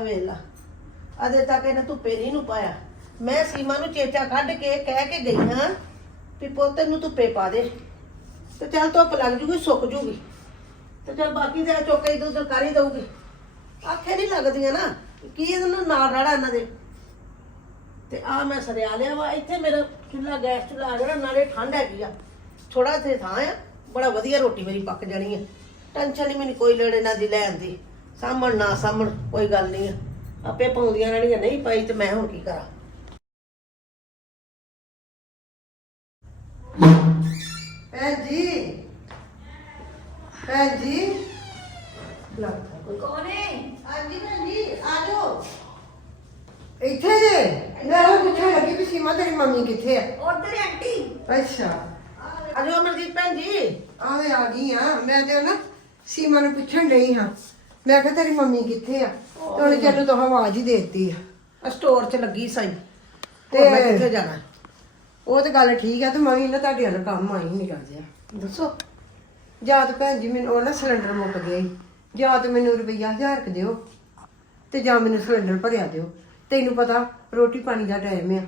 ਵੇਲਾ। ਅਜੇ ਤੱਕ ਇਹਨੇ ਧੁੱਪੇ ਨਹੀਂ ਨੂੰ ਪਾਇਆ। ਮੈਂ ਸੀਮਾ ਨੂੰ ਚੇਚਾ ਕੱਢ ਕੇ ਕਹਿ ਕੇ ਗਈ ਹਾਂ ਵੀ ਪੁੱਤ ਨੂੰ ਧੁੱਪੇ ਪਾ ਦੇ। ਤੇ ਚੱਲ ਧੁੱਪ ਲੱਗ ਜੂਗੀ, ਸੁੱਕ ਜੂਗੀ। ਤੇ ਚੱਲ ਬਾਕੀ ਤੇ ਚੋਕੇ ਇਧਰ ਉਧਰ ਕਰ ਹੀ ਦਊਗੀ। ਆਖੇ ਨਹੀਂ ਲੱਗਦੀਆਂ ਨਾ ਕੀ ਇਹਨਾਂ ਨੂੰ ਨਾਲ ਰੜਾ ਇਹਨਾਂ ਦੇ। ਤੇ ਆ ਮੈਂ ਸਰਿਆ ਲਿਆ ਵਾ, ਇੱਥੇ ਮੇਰਾ ਚੁੱਲਾ ਗੈਸ ਚੁੱਲਾ ਆ ਜਿਹੜਾ, ਨਾਲੇ ਠੰਡ ਹੈਗੀ ਆ। ਥੋੜਾ ਤੇ ਥਾਂ ਆ, ਬੜਾ ਵਧੀਆ ਰੋਟੀ ਮੇਰੀ ਪੱਕ ਜਾਣੀ ਆ। ਟੈਨਸ਼ਨ ਨਹੀਂ ਮੈਨੂੰ ਕੋਈ ਲੈਣੇ ਇਹਨਾਂ ਦੀ ਲੈਣ ਦੀ। ਸਾਹਮਣ ਨਾ ਸਾਹਮਣ ਕੋਈ ਗੱਲ ਨਹੀਂ ਆ। ਆਪੇ ਪਾਉਂਦੀਆਂ ਰਹਿਣੀਆਂ ਨਹੀਂ ਪਾਈ ਤੇ ਮੈਂ ਹੁਣ ਕੀ ਕਰਾਂ? ਭੈਣ ਜੀ ਭੈਣ ਜੀ। ਲੱਗਦਾ ਕੋਈ ਕੌਣ ਹੈ ਹਾਂਜੀ ਭੈਣ ਜੀ ਆ ਜਾਓ। ਇੱਥੇ ਜੇ। ਮੈਂ ਉਹ ਪੁੱਛਣ ਲੱਗੀ ਵੀ ਸੀਮਾ ਤੇਰੀ ਮੰਮੀ ਕਿੱਥੇ ਆ? ਉਧਰ ਆਂਟੀ। ਅੱਛਾ। ਆ ਜਾਓ ਅਮਰਜੀਤ ਭੈਣ ਜੀ। ਆਵੇ ਆ ਗਈ ਆ। ਮੈਂ ਤੇ ਨਾ ਸੀਮਾ ਨੂੰ ਪੁੱਛਣ ਡਈ ਹਾਂ। ਮੈਂ ਕਿਹਾ ਤੇਰੀ ਮੰਮੀ ਕਿੱਥੇ ਆ? ਤੇ ਉਹਨੇ ਜਦੋਂ ਤੋਂ ਆਵਾਜ਼ ਹੀ ਦੇਤੀ ਆ। ਆ ਸਟੋਰ 'ਚ ਲੱਗੀ ਸਾਈ। ਤੇ ਮੈਂ ਕਿੱਥੇ ਜਾਣਾ? ਉਹ ਤੇ ਗੱਲ ਠੀਕ ਆ ਤੇ ਮੈਂ ਵੀ ਨਾ ਤੁਹਾਡੇ ਨਾਲ ਕੰਮ ਆਈ ਨਹੀਂ ਕਰ ਜਿਆ ਦੱਸੋ। ਜਾਂ ਤੇ ਭੈਣ ਜੀ ਮੈਨੂੰ ਉਹ ਨਾ ਸਿਲੰਡਰ ਮੁੱਕ ਗਿਆ ਈ। ਜਾਂ ਤੇ ਮੈਨੂੰ ਰੁਪਈਆ 1000 ਕ ਦਿਓ ਤੇ ਜਾਂ ਮੈਨੂੰ ਸਿਲੰਡਰ ਭਰਿਆ ਦਿਓ। ਤੈਨੂੰ ਪਤਾ ਰੋਟੀ ਪਾਣੀ ਦਾ ਟਾਈਮ ਆ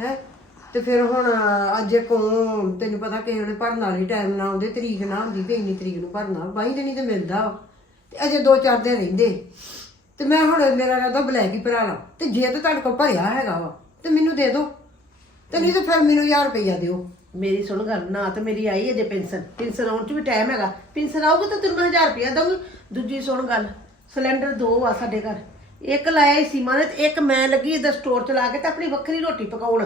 ਹੈ? ਤੇ ਫਿਰ ਹੁਣ ਅੱਜ ਕੋ ਤੈਨੂੰ ਪਤਾ ਕਿਸੇ ਵੇਲੇ ਭਰਨ ਵਾਲੀ ਟਾਈਮ ਨਾ ਆਉਂਦੇ ਤਰੀਕ ਨਾ ਹੁੰਦੀ ਵੀ ਇੰਨੀ ਤਰੀਕ ਨੂੰ ਭਰਨਾ। ਬਾਈ ਦਿਨੀ ਤੇ ਮਿਲਦਾ ਵਾ। ਤੇ ਅਜੇ ਦੋ ਚਾਰ ਦਿਨ ਰਹਿੰਦੇ। ਤੇ ਮੈਂ ਹੁਣ ਮੇਰਾ ਰਾਦਾ ਬਲੈਕ ਹੀ ਭਰਾ ਲਾ ਤੇ ਜੇ ਤਾਂ ਤੁਹਾਡੇ ਕੋਲ ਭਰਿਆ ਹੈਗਾ ਵਾ, ਤੇ ਮੈਨੂੰ ਦੇ ਦਿਓ। ਤੇ ਨਹੀਂ ਤਾਂ ਫਿਰ ਮੈਨੂੰ 1000 ਰੁਪਈਆ ਦਿਓ। ਮੇਰੀ ਸੁਣ ਗੱਲ, ਨਾ ਤੇ ਮੇਰੀ ਆਈ ਅਜੇ ਪੈਨਸ਼ਨ। ਪੈਨਸ਼ਨ ਆਉਣ 'ਚ ਵੀ ਟਾਈਮ ਹੈਗਾ। ਪੈਨਸ਼ਨ ਆਊਗੀ ਤਾਂ ਤੈਨੂੰ 1000 ਰੁਪਇਆ ਦਊਂਗੀ। ਦੂਜੀ ਸੁਣ ਗੱਲ, ਸਿਲੰਡਰ ਦੋ ਆ ਸਾਡੇ ਘਰ। ਇੱਕ ਲਾਇਆ ਹੀ ਸੀਮਾ ਨੇ ਤੇ ਇੱਕ ਮੈਂ ਲੱਗੀ ਇਹਦਾ ਸਟੋਰ 'ਚ ਲਾ ਕੇ ਤੇ ਆਪਣੀ ਵੱਖਰੀ ਰੋਟੀ ਪਕਾਉਣ।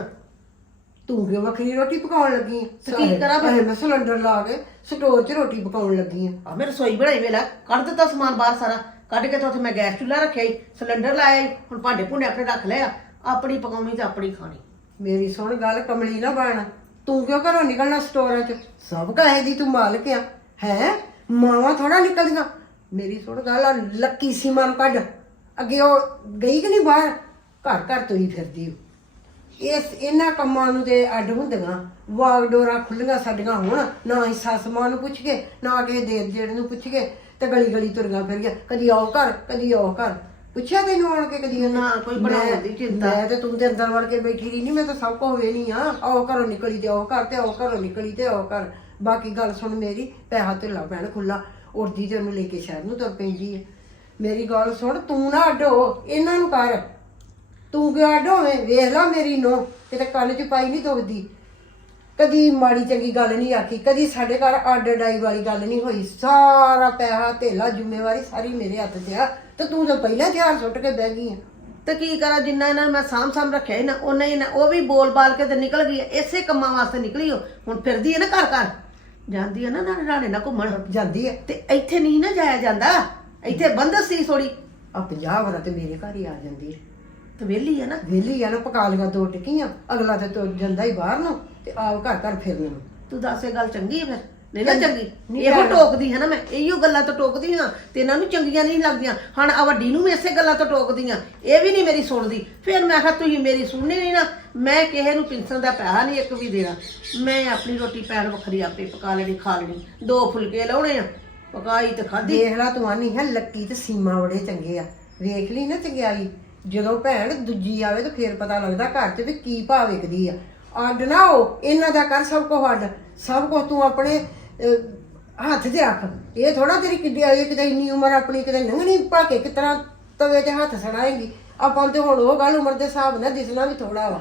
ਤੂੰ ਕਿਉਂ ਵੱਖਰੀ ਰੋਟੀ ਪਕਾਉਣ ਲੱਗੀ ਆਂ? ਤੇ ਕੀ ਕਰਾਂ ਫਿਰ? ਅਰੇ ਮੈਂ ਸਿਲੰਡਰ ਲਾ ਕੇ ਸਟੋਰ 'ਚ ਰੋਟੀ ਪਕਾਉਣ ਲੱਗੀ ਆ। ਆ ਮੈਂ ਰਸੋਈ ਬਣਾਈ ਵੇਲਾ ਕੱਢ ਦਿੱਤਾ ਸਮਾਨ ਬਾਹਰ ਸਾਰਾ ਕੱਢ ਕੇ ਤਾਂ ਉੱਥੇ ਮੈਂ ਗੈਸ ਚੁੱਲ੍ਹਾ ਰੱਖਿਆ ਹੀ ਸਿਲੰਡਰ ਲਾਇਆ ਈ ਹੁਣ ਭਾਂਡੇ ਭੁੰਡੇ ਆਪਣੇ ਰੱਖ ਲਿਆ ਆਪਣੀ ਪਕਾਉਣੀ ਤੇ ਆਪਣੀ ਖਾਣੀ। ਮੇਰੀ ਸੁਣ ਗੱਲ ਕਮਲੀ ਨਾ ਬਣ। ਤੂੰ ਕਿਉਂ ਘਰੋਂ ਨਿਕਲਣਾ ਸਟੋਰਾਂ 'ਚ? ਸਭ ਕਾਹੇ ਦੀ ਤੂੰ ਮਾਲਕ ਆ। ਹੈ? ਮਾਵਾਂ ਥੋੜਾ ਨਿਕਲਦੀਆਂ। ਮੇਰੀ ਸੁਣ ਗੱਲ ਆ ਲੱਕੀ ਸੀਮਾ ਨੂੰ ਕੱਢ। ਅੱਗੇ ਉਹ ਗਈ ਕਿ ਨਹੀਂ ਬਾਹਰ? ਘਰ ਘਰ ਤੁਰੀ ਫਿਰਦੀ ਉਹ ਇਸ ਇਹਨਾਂ ਕੰਮਾਂ ਨੂੰ ਤੇ ਅੱਡ ਹੁੰਦੀਆਂ। ਵਾਗ ਡੋਰਾ ਖੁੱਲੀਆਂ ਸਾਡੀਆਂ ਹੁਣ ਨਾ ਹੀ ਸੱਸ ਮਾਂ ਨੂੰ ਪੁੱਛ ਕੇ ਨਾ ਕਿਸੇ ਦੇਰ ਜਿਹੜੇ ਨੂੰ ਪੁੱਛ ਕੇ ਤੇ ਗਲੀ ਗਲੀ ਤੁਰੀਆਂ ਫਿਰੀਆਂ ਕਦੀ ਆਓ ਘਰ ਕਦੀ ਆਓ ਘਰ। ਪੁੱਛਿਆ ਤੈਨੂੰ ਆਣ ਕੇ ਕਦੀ ਨਾ, ਕੋਈ ਬਣਾਉਣ ਦੀ ਚਿੰਤਾ। ਮੈਂ ਤੇ ਤੂੰ ਤੇ ਅੰਦਰ ਵੜ ਕੇ ਬੈਠੀ ਰਹੀ ਨਹੀਂ ਮੈਂ ਤਾਂ ਸਭ ਕੁਝ ਵੇਣੀ ਆ। ਆਓ ਘਰੋਂ ਨਿਕਲੀ ਤੇ ਆਓ ਘਰ ਤੇ ਆਓ ਘਰੋਂ ਨਿਕਲੀ ਤੇ ਆਓ ਘਰ। ਬਾਕੀ ਗੱਲ ਸੁਣ ਮੇਰੀ ਪੈਸਾ ਢਿੱਲਾ ਪੈਣ ਖੁੱਲਾ ਉੜਦੀ ਤੇ ਉਹਨੂੰ ਲੈ ਕੇ ਸ਼ਹਿਰ ਨੂੰ ਤੁਰ ਪੈਂਦੀ ਹੈ ਮੇਰੀ ਗੱਲ ਸੁਣ ਤੂੰ ਨਾ ਅੱਡੋ ਇਹਨਾਂ ਨੂੰ ਕਰ। ਤੂੰ ਕਿਉਂ ਹੋਵੇਂ? ਵੇਖ ਲੈ ਮੇਰੀ ਨੋ ਕਿਤੇ ਕੰਨ 'ਚ ਪਾਈ ਨਹੀਂ ਦੁਖਦੀ। ਕਦੀ ਮਾੜੀ ਚੰਗੀ ਗੱਲ ਨਹੀਂ ਆਖੀ ਕਦੀ ਸਾਡੇ ਘਰ ਅੱਡ ਡਾਈ ਵਾਲੀ ਗੱਲ ਨਹੀਂ ਹੋਈ। ਸਾਰਾ ਪੈਸਾ ਧੇਲਾ ਜ਼ਿੰਮੇਵਾਰੀ ਸਾਰੀ ਮੇਰੇ ਹੱਥ 'ਚ ਆ ਤੇ ਤੂੰ ਤਾਂ ਪਹਿਲਾਂ ਹਥਿਆਰ ਸੁੱਟ ਕੇ ਬਹਿ ਗਈ ਆ। ਤੇ ਕੀ ਕਰਾਂ ਜਿੰਨਾ ਇਹਨਾਂ ਨੂੰ ਮੈਂ ਸਾਂਭ ਸਾਂਭ ਰੱਖਿਆ ਸੀ ਨਾ ਉਹਨਾਂ ਹੀ ਨਾ ਉਹ ਵੀ ਬੋਲ ਬਾਲ ਕੇ ਤੇ ਨਿਕਲ ਗਈ ਹੈ। ਇਸੇ ਕੰਮਾਂ ਵਾਸਤੇ ਨਿਕਲੀ ਉਹ। ਹੁਣ ਫਿਰਦੀ ਹੈ ਨਾ ਘਰ ਘਰ ਜਾਂਦੀ ਹੈ ਨਾ ਨਾਲੇ ਰਾਣੇ ਨਾਲ ਘੁੰਮਣ। ਜਾਂਦੀ ਹੈ ਤੇ ਇੱਥੇ ਨਹੀਂ ਨਾ ਜਾਇਆ ਜਾਂਦਾ। ਇੱਥੇ ਬੰਦਸ ਸੀ ਥੋੜੀ ਆ 50 ਵਾਰਾ ਤੇ ਮੇਰੇ ਘਰ ਹੀ ਆ ਜਾਂਦੀ ਹੈ ਤੇ ਵਿਹਲੀ ਹੈ ਨਾ। ਵਿਹਲੀ ਆ ਨਾ ਪਕਾ ਲਗਾ ਦੋ ਟਿੱਕੀਆਂ ਅਗਲਾ ਤੇ ਤੁਰ ਜਾਂਦਾ ਹੀ ਬਾਹਰ ਨੂੰ ਤੇ ਆਪ ਘਰ ਘਰ ਫਿਰਨ। ਨੂੰ ਤੂੰ ਦੱਸ ਇਹ ਗੱਲ ਚੰਗੀ ਹੈ ਫਿਰ? ਨਹੀਂ ਨਾ ਚੰਗੀ ਇਹੋ। ਟੋਕਦੀ ਹੈ ਨਾ ਮੈਂ। ਇਹੋ ਗੱਲਾਂ ਤੋਂ ਟੋਕਦੀ ਹਾਂ ਤੇ ਇਹਨਾਂ ਨੂੰ ਚੰਗੀਆਂ ਨਹੀਂ ਲੱਗਦੀਆਂ। ਹੁਣ ਆ ਵੱਡੀ ਨੂੰ ਵੀ ਇਸੇ ਗੱਲਾਂ ਤੋਂ ਟੋਕਦੀ ਹਾਂ ਇਹ ਵੀ ਨਹੀਂ ਮੇਰੀ ਸੁਣਦੀ। ਫਿਰ ਮੈਂ ਕਿਹਾ ਤੁਸੀਂ ਮੇਰੀ ਸੁਣਨੀ ਨਹੀਂ ਨਾ। ਮੈਂ ਕਿਸੇ ਨੂੰ ਪਿੰਸਣ ਦਾ ਪੈਸਾ ਨਹੀਂ ਇੱਕ ਵੀ ਦੇਣਾ। ਮੈਂ ਆਪਣੀ ਰੋਟੀ ਪੈਣ ਵੱਖਰੀ ਆਪੇ ਪਕਾ ਲੈਣੀ ਖਾ ਲੈਣੀ। ਦੋ ਫੁਲਕੇ ਲਾਉਣੇ ਆ। ਪਕਾਈ ਤੇ ਖਾਧੀ। ਦੇਖ ਲਾ ਤੂੰ ਆਨੀ ਹੈ ਲੱਕੀ ਤੇ ਸੀਮਾ ਬੜੇ ਚੰਗੇ ਆ। ਵੇਖ ਲਈ ਨਾ ਚੰਗਿਆਈ। ਜਦੋਂ ਭੈਣ ਦੂਜੀ ਆਵੇ ਤਾਂ ਫੇਰ ਪਤਾ ਲੱਗਦਾ ਘਰ 'ਚ ਵੀ ਕੀ ਭਾਅ ਵਿਕਦੀ ਆ। ਅੱਡ ਨਾ ਹੋ ਇਹਨਾਂ ਦਾ ਕਰ ਸਭ ਕੁਝ ਅੱਡ। ਸਭ ਕੁਝ ਤੂੰ ਆਪਣੇ ਅਹ, ਹੱਥ 'ਚ ਰੱਖ। ਇਹ ਥੋੜਾ ਤੇਰੀ ਕਿੱਡੀ ਆਈ ਕਿਤੇ ਇੰਨੀ ਉਮਰ ਆਪਣੀ ਕਿਤੇ ਲੰਘਣੀ ਭਾਕੇ ਕਿਤਨਾ ਤਵੇ ਚ ਹੱਥ ਸੜਾਏਗੀ। ਆਪਾਂ ਤੇ ਹੁਣ ਉਹ ਗੱਲ ਉਮਰ ਦੇ ਹਿਸਾਬ ਨਾਲ ਦਿਸਣਾ ਵੀ ਥੋੜਾ ਵਾ।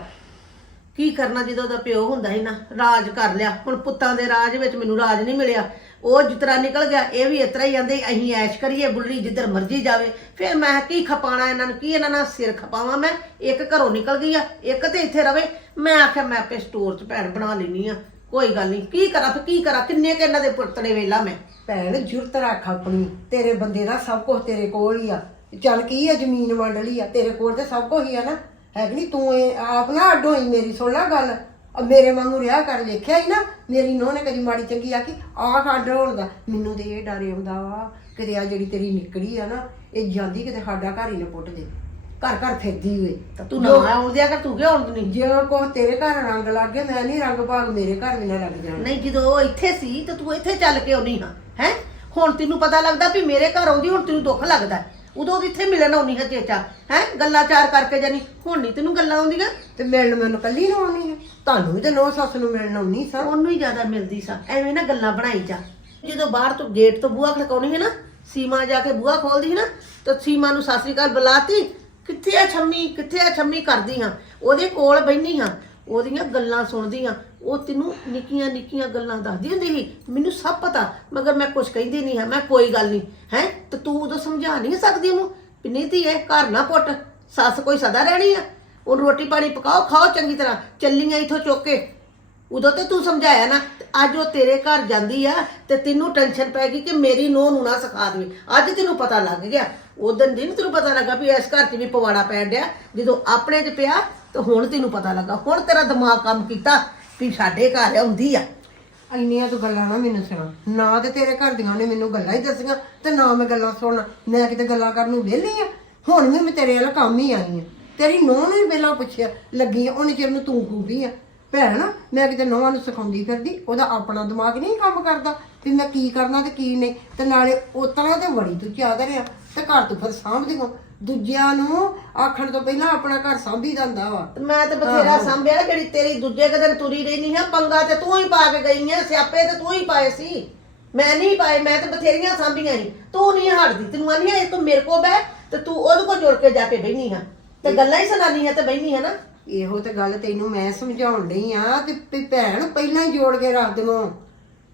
ਕੀ ਕਰਨਾ ਜਦੋਂ ਦਾ ਪਿਓ ਹੁੰਦਾ ਸੀ ਨਾ, ਰਾਜ ਕਰ ਲਿਆ। ਹੁਣ ਪੁੱਤਾਂ ਦੇ ਰਾਜ ਵਿੱਚ ਮੈਨੂੰ ਰਾਜ ਨਹੀਂ ਮਿਲਿਆ। ਉਹ ਜਿਤਰਾ ਨਿਕਲ ਗਿਆ, ਇਹ ਵੀ ਇਤਰਾ ਹੀ ਜਾਂਦੇ ਅਸੀਂ ਐਸ਼ ਕਰੀਏ ਬੁੱਲਰੀ ਜਿੱਧਰ ਮਰਜ਼ੀ ਜਾਵੇ। ਫਿਰ ਮੈਂ ਕੀ ਖਪਾਣਾ ਇਹਨਾਂ ਨੂੰ, ਕੀ ਇਹਨਾਂ ਨਾਲ ਸਿਰ ਖਪਾਵਾਂ ਮੈਂ? ਇੱਕ ਘਰੋਂ ਨਿਕਲ ਗਈ ਆ, ਇੱਕ ਤੇ ਇੱਥੇ ਰਵੇ। ਮੈਂ ਆਖਿਆ, ਮੈਂ ਆਪੇ ਸਟੋਰ 'ਚ ਭੈਣ ਬਣਾ ਲੈਣੀ ਆ। ਕੋਈ ਗੱਲ ਨਹੀਂ, ਕੀ ਕਰਾਂ, ਫਿਰ ਕੀ ਕਰਾਂ, ਕਿੰਨੇ ਕਿ ਇਹਨਾਂ ਦੇ ਪੁੱਤੜੇ ਵੇਲਾ ਮੈਂ। ਭੈਣ, ਜੁਰਤ ਰੱਖ ਆਪਣੀ। ਤੇਰੇ ਬੰਦੇ ਦਾ ਸਭ ਕੁਝ ਤੇਰੇ ਕੋਲ ਹੀ ਆ। ਚੱਲ ਕੀ ਆ, ਜ਼ਮੀਨ ਵੰਡ ਲਈ ਆ? ਤੇਰੇ ਕੋਲ ਤੇ ਸਭ ਕੁਝ ਹੀ ਆ ਨਾ। ਹੈ ਕਿ ਨਹੀਂ ਤੂੰ ਇਹ ਆਪ ਨਾ ਅੱਡ ਹੋਈ ਮੇਰੀ ਸੁਣ ਲੈ ਗੱਲ। ਆ ਮੇਰੇ ਵਾਂਗੂ ਰਿਹਾ ਕਰ ਵੇਖਿਆ ਹੀ ਨਾ ਮੇਰੀ ਨੋਹ ਨੇ ਕਦੀ ਮਾੜੀ ਚੰਗੀ ਆਖੀ ਆਹ ਅੱਡ ਹੋਣ ਦਾ। ਮੈਨੂੰ ਤੇ ਇਹ ਡਰ ਆਉਂਦਾ ਵਾ ਕਿਤੇ ਆ ਜਿਹੜੀ ਤੇਰੀ ਨਿਕਲੀ ਆ ਨਾ ਇਹ ਜਾਂਦੀ ਕਿਤੇ ਸਾਡਾ ਘਰ ਹੀ ਨਾ ਪੁੱਟ ਦੇ। ਘਰ ਘਰ ਫਿਰਦੀ ਹੋਏ ਤਾਂ ਤੂੰ ਨਾ ਆਉਣ ਦਿਆ ਕਰ ਤੂੰ ਕਿਉਂ ਆਉਣ ਨਹੀਂ? ਜੇ ਕੋ ਤੇਰੇ ਘਰ ਰੰਗ ਲੱਗ ਗਿਆ ਮੈਂ ਨਹੀਂ ਰੰਗ ਭਾਗ ਮੇਰੇ ਘਰ ਵੀ ਨਾ ਲੱਗ ਜਾਣ। ਨਹੀਂ ਜਦੋਂ ਉਹ ਇੱਥੇ ਸੀ ਤੇ ਤੂੰ ਇੱਥੇ ਚੱਲ ਕੇ ਆਉਣੀ ਹਾਂ ਹੈ? ਹੁਣ ਤੈਨੂੰ ਪਤਾ ਲੱਗਦਾ ਵੀ ਮੇਰੇ ਘਰ ਆਉਂਦੀ ਹੁਣ ਤੈਨੂੰ ਦੁੱਖ ਲੱਗਦਾ। ਉਦੋਂ ਦੀ ਇੱਥੇ ਮਿਲਣ ਆਉਣੀ ਹੈ ਚੇਚਾ ਹੈ? ਗੱਲਾਂ ਚਾਰ ਕਰਕੇ ਜਾਨੀ। ਹੁਣ ਨਹੀਂ ਤੈਨੂੰ ਗੱਲਾਂ ਆਉਂਦੀਆਂ? ਤੇ ਮਿਲਣ ਮੈਨੂੰ ਕੱਲੀ ਨੂੰ ਆਉਣੀ ਹੈ ਤੁਹਾਨੂੰ ਵੀ ਤੇ ਨੋ ਸੱਸ ਨੂੰ ਮਿਲਣ ਆਉਣੀ ਸਰ ਉਹਨੂੰ ਹੀ ਜ਼ਿਆਦਾ ਮਿਲਦੀ ਸਾ। ਐਵੇਂ ਨਾ ਗੱਲਾਂ ਬਣਾਈ ਜਾ। ਜਦੋਂ ਬਾਹਰ ਤੋਂ ਗੇਟ ਤੋਂ ਬੂਹਾ ਖੜਕਾਉਣੀ ਹੈ ਨਾ ਸੀਮਾ ਜਾ ਕੇ ਬੂਹਾ ਖੋਲਦੀ ਹੈ ਨਾ ਤਾਂ ਸੀਮਾ ਨੂੰ ਸਤਿ ਸ੍ਰੀ ਅਕਾਲ ਬੁਲਾਤੀ ਕਿੱਥੇ ਆ ਛੰਮੀ? ਕਿੱਥੇ ਆ ਛੰਮੀ? ਕਰਦੀ ਹਾਂ। ਉਹਦੇ ਕੋਲ ਬੈਣੀ ਹਾਂ। ਉਹਦੀਆਂ ਗੱਲਾਂ ਸੁਣਦੀ ਹਾਂ। ਉਹ ਤੈਨੂੰ ਨਿੱਕੀਆਂ ਨਿੱਕੀਆਂ ਗੱਲਾਂ ਦੱਸਦੀ ਹੁੰਦੀ ਸੀ। ਮੈਨੂੰ ਸਭ ਪਤਾ, ਮਗਰ ਮੈਂ ਕੁਝ ਕਹਿੰਦੀ ਨਹੀਂ ਹਾਂ, ਮੈਂ ਕੋਈ ਗੱਲ ਨਹੀਂ। ਹੈ? ਤੇ ਤੂੰ ਉਦੋਂ ਸਮਝਾ ਨਹੀਂ ਸਕਦੀ ਉਹਨੂੰ ਵੀ ਨਹੀਂ ਧੀਏ, ਘਰ ਨਾ ਪੁੱਟ। ਸੱਸ ਕੋਈ ਸਦਾ ਰਹਿਣੀ ਆ। ਉਹ ਰੋਟੀ ਪਾਣੀ ਪਕਾਓ, ਖਾਓ ਚੰਗੀ ਤਰ੍ਹਾਂ। ਚੱਲੀਆਂ ਇਥੋਂ ਚੁੱਕ ਕੇ। ਉਦੋਂ ਤੇ ਤੂੰ ਸਮਝਾਇਆ ਨਾ, ਤੇ ਅੱਜ ਉਹ ਤੇਰੇ ਘਰ ਜਾਂਦੀ ਆ ਤੇ ਤੈਨੂੰ ਟੈਨਸ਼ਨ ਪੈ ਗਈ ਕਿ ਮੇਰੀ ਨੂੰਹ ਨੂੰ ਨਾ ਸਿਖਾ ਦੇਵੇ। ਅੱਜ ਤੈਨੂੰ ਪਤਾ ਲੱਗ ਗਿਆ। ਉਦੋਂ ਦਿਨ ਤੈਨੂੰ ਪਤਾ ਲੱਗਾ ਵੀ ਇਸ ਘਰ 'ਚ ਵੀ ਪਵਾੜਾ ਪੈਣ ਡਿਆ। ਜਦੋਂ ਆਪਣੇ 'ਚ ਪਿਆ, ਤੇ ਹੁਣ ਤੈਨੂੰ ਪਤਾ ਲੱਗਾ। ਹੁਣ ਤੇਰਾ ਦਿਮਾਗ ਕੰਮ ਕੀਤਾ। ਵੀ ਸਾਡੇ ਘਰ ਆਉਂਦੀ ਆ। ਇੰਨੀਆਂ ਤੂੰ ਗੱਲਾਂ ਨਾ ਮੈਨੂੰ ਸੁਣਾ। ਨਾ ਤੇ ਤੇਰੇ ਘਰ ਦੀਆਂ ਨੇ ਮੈਨੂੰ ਗੱਲਾਂ ਹੀ ਦੱਸੀਆਂ ਤੇ ਨਾ ਮੈਂ ਗੱਲਾਂ ਸੁਣਨਾ। ਮੈਂ ਕਿਤੇ ਗੱਲਾਂ ਕਰਨ ਨੂੰ ਵਿਹਲੀ ਆ। ਹੁਣ ਵੀ ਮੈਂ ਤੇਰੇ ਵਾਲਾ ਕੰਮ ਹੀ ਆਈ ਆ। ਤੇਰੀ ਨੂੰਹ ਨੂੰ ਵੀ ਪਹਿਲਾਂ ਪੁੱਛਿਆ, ਲੱਗੀ ਆ, ਉਹਨੇ ਚਿਰ ਨੂੰ ਤੂੰ ਕੂਦੀ ਆ। ਭੈਣ, ਮੈਂ ਕਿਤੇ ਨੋਹਾਂ ਨੂੰ ਸਿਖਾਉਂਦੀ ਫਿਰਦੀ, ਉਹਦਾ ਆਪਣਾ ਦਿਮਾਗ ਨਹੀਂ ਕੰਮ ਕਰਦਾ। ਵੀ ਮੈਂ ਕੀ ਕਰਨਾ ਤੇ ਕੀ ਨਹੀਂ ਤੇ ਨਾਲੇ ਉਤਰਾ ਤੇ ਬੜੀ ਤੂੰ ਚਾਦਰ ਆ ਤੇ ਘਰ ਤੂੰ ਫਿਰ ਸਾਂਭਦੀ ਹੋ ਦੂਜਿਆਂ ਨੂੰ ਆਖਣ ਤੋਂ ਪਹਿਲਾਂ ਆਪਣਾ ਘਰ ਸਾਂਭੀ ਜਾਂਦਾ ਵਾ। ਤੇ ਮੈਂ ਤੇ ਬਥੇਰਾ ਸੰਭਿਆ ਜਿਹੜੀ ਤੇਰੀ ਦੂਜੇ ਕੁ ਦਿਨ ਤੁਰੀ ਰਹਿਨੀ ਹੈ ਪੰਗਾ ਤੇ ਤੂੰ ਹੀ ਪਾ ਕੇ ਗਈ ਹੈ ਸਿਆਪੇ ਤੇ ਤੂੰ ਹੀ ਪਾਏ ਸੀ। ਮੈਂ ਨਹੀਂ ਪਾਏ ਮੈਂ ਤੇ ਬਥੇਰੀਆਂ ਸਾਂਭੀਆਂ ਸੀ। ਤੂੰ ਨਹੀਂ ਹਟਦੀ ਤੈਨੂੰ ਆਨੀ ਹੈ ਤੂੰ ਮੇਰੇ ਕੋ ਬਹਿ ਤੇ ਤੂੰ ਉਹਦੇ ਕੋਲ ਜੁੜ ਕੇ ਜਾ ਕੇ ਬਹਿਨੀ ਹੈ ਤੇ ਗੱਲਾਂ ਹੀ ਸੁਣਾਨੀ ਹੈ ਤੇ ਬਹਿਨੀ ਹੈ ਨਾ। ਇਹੋ ਤੇ ਗੱਲ ਤੈਨੂੰ ਮੈਂ ਸਮਝਾਉਣ ਡਈ ਆ ਤੇ ਵੀ ਭੈਣ ਪਹਿਲਾਂ ਹੀ ਜੋੜ ਕੇ ਰੱਖ ਦਿਓ